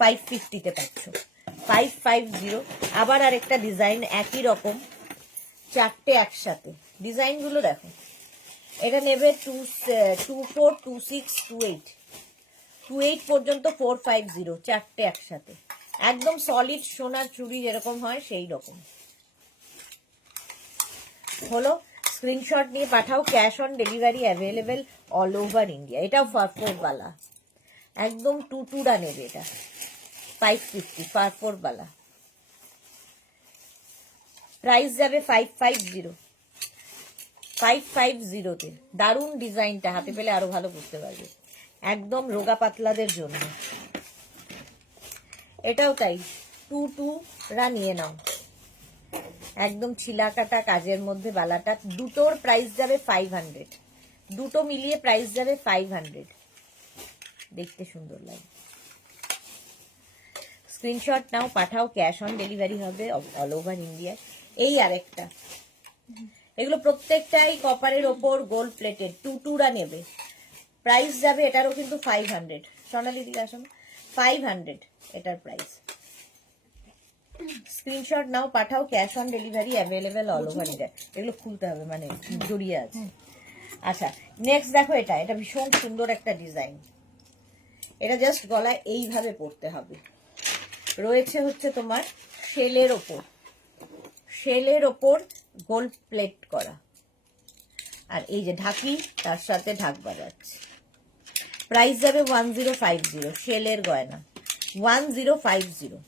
550 পাচ্ছ। 550। আবার আরেকটা ডিজাইন একই রকম, 4টে একসাথে। ডিজাইনগুলো দেখো, এটা নেবে 24, 26, 28 পর্যন্ত 450, 4টে একসাথে, একদম সলিড সোনার চুড়ি যেরকম হয় সেই রকম। হলো, স্ক্রিনশট নিয়ে পাঠাও, cash on delivery available all over India. এটাও ফারফোর বালা, একদম টুটুরা নেবে এটা, 550 ফারফোর বালা। প্রাইস যাবে 550, 550-তে। দারুণ ডিজাইনটা, হাতে পেলে আরো ভালো বুঝতে পারবে, একদম রোগা পাতলাদের জন্য। এটাও তাই, 22রা নিয়ে নাও, একদম ছিলা কাটা কাজের মধ্যে বালাটা। দুটোর প্রাইস যাবে 500, দুটো মিলিয়ে প্রাইস যাবে 500। দেখতে সুন্দর লাগে। স্ক্রিনশট নাও, পাঠাও, ক্যাশ অন ডেলিভারি হবে অল ওভার ইন্ডিয়া। এই আরেকটা, এগুলো প্রত্যেকটাই কপারের ওপর গোল্ড প্লেটেড, 22রা নেবে, প্রাইস যাবে এটারও কিন্তু 500। সোনালি দিকে আসুন, 500 এটার প্রাইস। স্ক্রিনশট নাও, পাঠাও, cash on delivery available all over India. এগুলো খুলতে হবে, মানে জড়িয়ে আছে। আচ্ছা, নেক্সট দেখো, এটা ভীষণ সুন্দর একটা ডিজাইন। এটা জাস্ট গলায় এইভাবে পরতে হবে। রয়েছে হচ্ছে তোমার শেলের ওপর গোল্ড প্লেট করা, আর এই যে ঢাকি, তার সাথে ঢাক বাজাচ্ছে। প্রাইস যাবে 1050, শেলের গয়না 1050।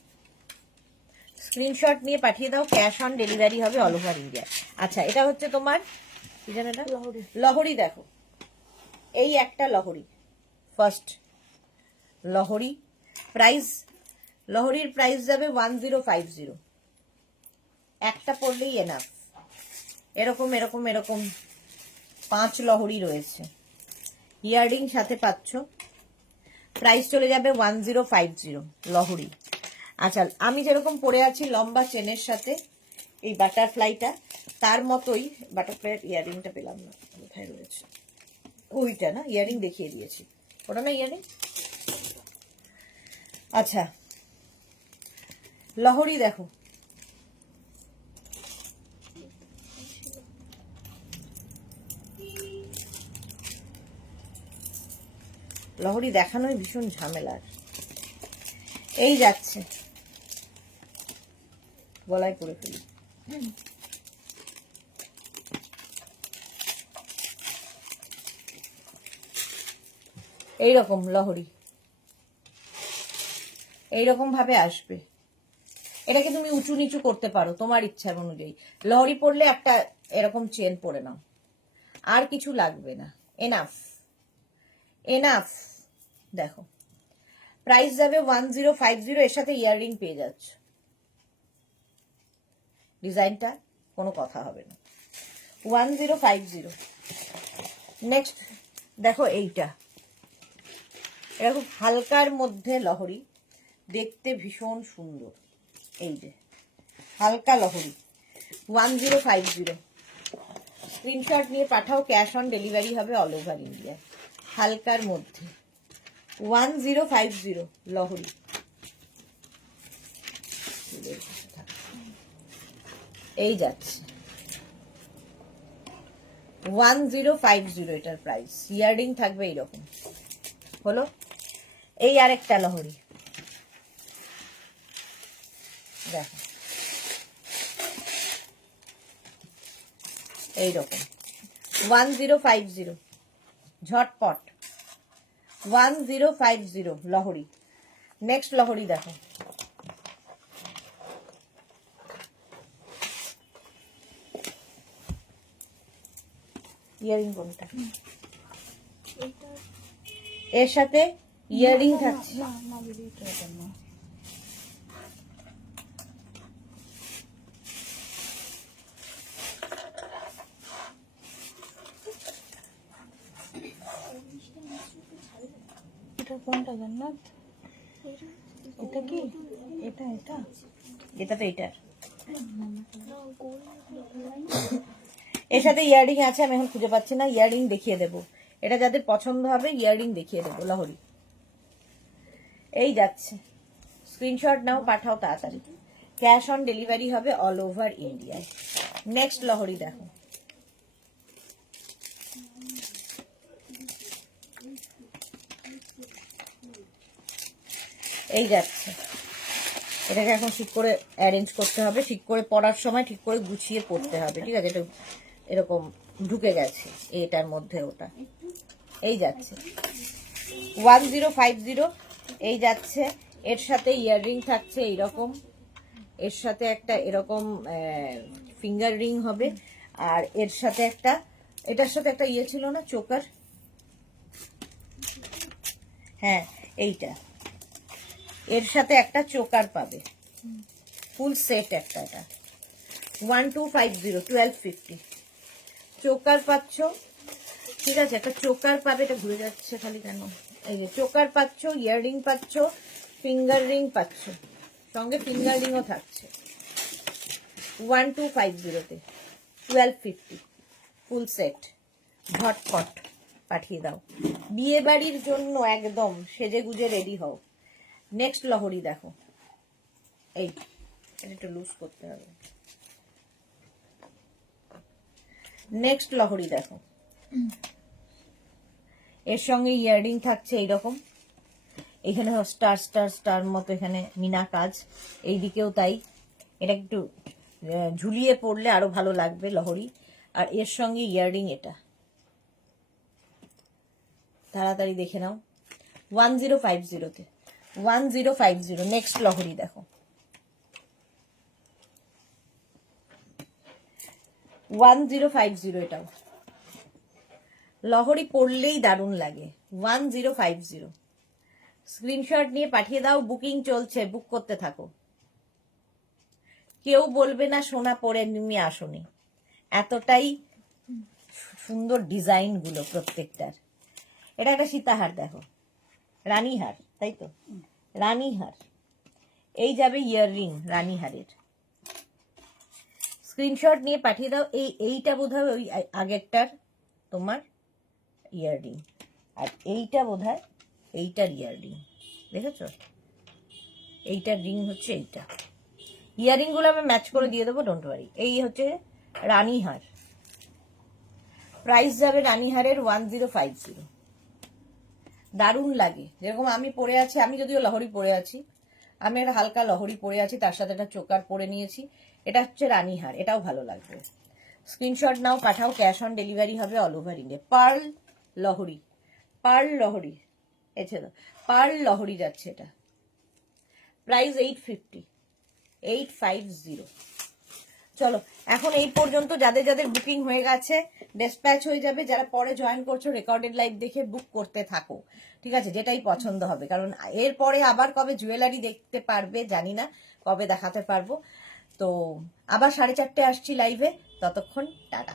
স্ক্রিনশট নিয়ে পাঠিয়ে দাও, ক্যাশ অন ডেলিভারি হবে অল ওভার ইন্ডিয়া। আচ্ছা, এটা হচ্ছে তোমার কি জানো, এটা লহরি। দেখো, এই একটা লহরি, ফার্স্ট লহরি। লহরির প্রাইস যাবে 1050, একটা পড়লেই এনাফ। এরকম এরকম এরকম 5 লহরি রয়েছে, ইয়াররিং সাথে পাচ্ছ। প্রাইস চলে যাবে 1050 লহরি। আচ্ছা, আমি যেরকম পরে আছি লম্বা চেনের সাথে এই বাটারফ্লাইটা, তার মতোই বাটারফ্লাইয়ের ইয়াররিংটা পেলাম না, কোথায় রয়েছে? ওইটা না, ইয়াররিং দেখিয়ে দিয়েছি, ওটা না ইয়াররিং। আচ্ছা, লহরি দেখো, লহরি দেখানোই ভীষণ ঝামেলার। এই যাচ্ছে, গলায় পরে ফেলি। এইরকম লহরি, এইরকম ভাবে আসবে। এটাকে তুমি উঁচু নিচু করতে পারো তোমার ইচ্ছার অনুযায়ী। লহরি পরলে একটা এরকম চেন পরে নাও, আর কিছু লাগবে না, এনাফ এনাফ। দেখো, প্রাইস যাবে 1050, এর সাথে ইয়াররিং পেয়ে যাচ্ছ। ডিজাইনটা কোনো কথা হবে না, 1050। নেক্সট দেখো, এটা খুব হালকার মধ্যে লহরি, দেখতে ভীষণ সুন্দর। এই যে হালকা লহরি, 1050। স্ক্রিনশট নিয়ে পাঠাও, ক্যাশ অন ডেলিভারি হবে অল ওভার ইন্ডিয়া। হালকার মধ্যে 1050 লহরি। এই যাচ্ছে 1050 এটার প্রাইস। ইয়াররিং থাকবে এইরকম। হলো, এই আরেকটা লহরি দেখো, এইরকম 1050, ঝটপট 1050 লহরি। নেক্সট লহরি দেখো, ইয়ারিং কোনটা? এর সাথে ইয়ারিং থাকছে। না না দিদি, এটা না। এটা কোনটা জান্নাত? এটা কি? এটা এটা এটা তো এটার। এর সাথে ইয়ারিং আছে, আমি এখন খুঁজে পাচ্ছি না। ইয়ারিং দেখিয়ে দেবো, এটা যাদের পছন্দ হবে ইয়ারিং দেখিয়ে দেবো। লহরি এই যাচ্ছে, স্ক্রিনশট নাও, পাঠাও তাড়াতাড়ি। ক্যাশ অন ডেলিভারি হবে অল ওভার ইন্ডিয়ায়। নেক্সট লহরি দেখো, এই যাচ্ছে। এটাকে এখন ঠিক করে অ্যারেঞ্জ করতে হবে, ঠিক করে পরার সময় ঠিক করে গুছিয়ে পড়তে হবে, ঠিক আছে? এটা এরকম ঢুকে গেছে এটার মধ্যে, ওটা এই যাচ্ছে 1050। এই যাচ্ছে, এর সাথে ইয়াররিং থাকছে এইরকম, এর সাথে একটা এরকম ফিঙ্গার রিং হবে, আর এর সাথে একটা, এটার সাথে একটা ইয়ে ছিল না, চোকার, হ্যাঁ এইটা, এর সাথে একটা চোকার পাবে, ফুল সেট একটা। এটা 1250, 1250 চোকার পাচ্ছ, ঠিক আছে? একটা চোকার পাবে, এটা ঘুরে যাচ্ছে খালি কেন? এই যে চোকার পাচ্ছ, ইয়াররিং পাচ্ছ, ফিঙ্গার রিং পাচ্ছ, সঙ্গে ফিঙ্গার রিংও থাকছে 1250-তে 1250 ফুল সেট। ঝটপট পাঠিয়ে দাও, বিয়ে বাড়ির জন্য একদম সেজে গুজে রেডি হও। নেক্সট লহরি দেখো, এই এটা একটু লুজ করতে হবে। নেক্সট লহরি দেখো, এর সঙ্গে ইয়াররিং থাকছে এইরকম, এখানে স্টার স্টার স্টার মতো এখানে মিনা কাজ, এই দিকেও তাই। এটা একটু ঝুলিয়ে পড়লে আরো ভালো লাগবে লহরি। আর এর সঙ্গে ইয়াররিং, এটা তাড়াতাড়ি দেখে নাও 1050-তে 1050। নেক্সট লহরি দেখো, 1050। এটাও লহরি পড়লেই দারুণ লাগে। 1050 স্ক্রিনশট নিয়ে পাঠিয়ে দাও, বুকিং চলছে, বুক করতে থাকো। কেউ বলবে না সোনা পরে তুমি আসোনি, এতটাই সুন্দর ডিজাইন গুলো প্রত্যেকটার। এটা একটা সীতাহার দেখো, রানীহার, তাই তো? রানীহার, এই যাবে ইয়াররিং রানীহারের। স্ক্রিনশট নিয়ে পাঠিয়ে দাও। এইটা বোধহয় ওই আগেরটার তোমার ইয়াররিং, আর এইটা বোধহয় এইটার ইয়াররিং, দেখেছো? এইটার রিং হচ্ছে এইটা। ইয়াররিং গুলো আমি ম্যাচ করে দিয়ে দেবো, ডোন্ট ওয়ারি। এই হচ্ছে রানীহার, প্রাইস যাবে রানীহারের 1050। দারুণ লাগে, যেরকম আমি পরে আছি, আমি যদিও লহরি পরে আছি, আমি একটা হালকা লহরি পরে আছি, তার সাথে একটা চোকার পরে নিয়েছি। এটা হচ্ছে রানীহার, এটাও ভালো লাগবে। স্ক্রিনশট নাও, পাঠাও, ক্যাশ অন ডেলিভারি হবে অল ওভার ইন্ডিয়া। পার্ল লহরি, পার্ল লহরি, এছাড়া পার্ল লহরি যাচ্ছে এটা, প্রাইস 850, 850। চলো এখন এই পর্যন্ত, যাদের যাদের বুকিং হয়ে গেছে ডেসপ্যাচ হয়ে যাবে। যারা পরে জয়েন করছো রেকর্ডেড লাইভ দেখে বুক করতে থাকো, ঠিক আছে? যেটাই পছন্দ হবে, কারণ এরপরে আবার কবে জুয়েলারি দেখতে পারবে জানি না, কবে দেখাতে পারবো। তো আবার 4:30 আসছি লাইভে, ততক্ষণ টাটা।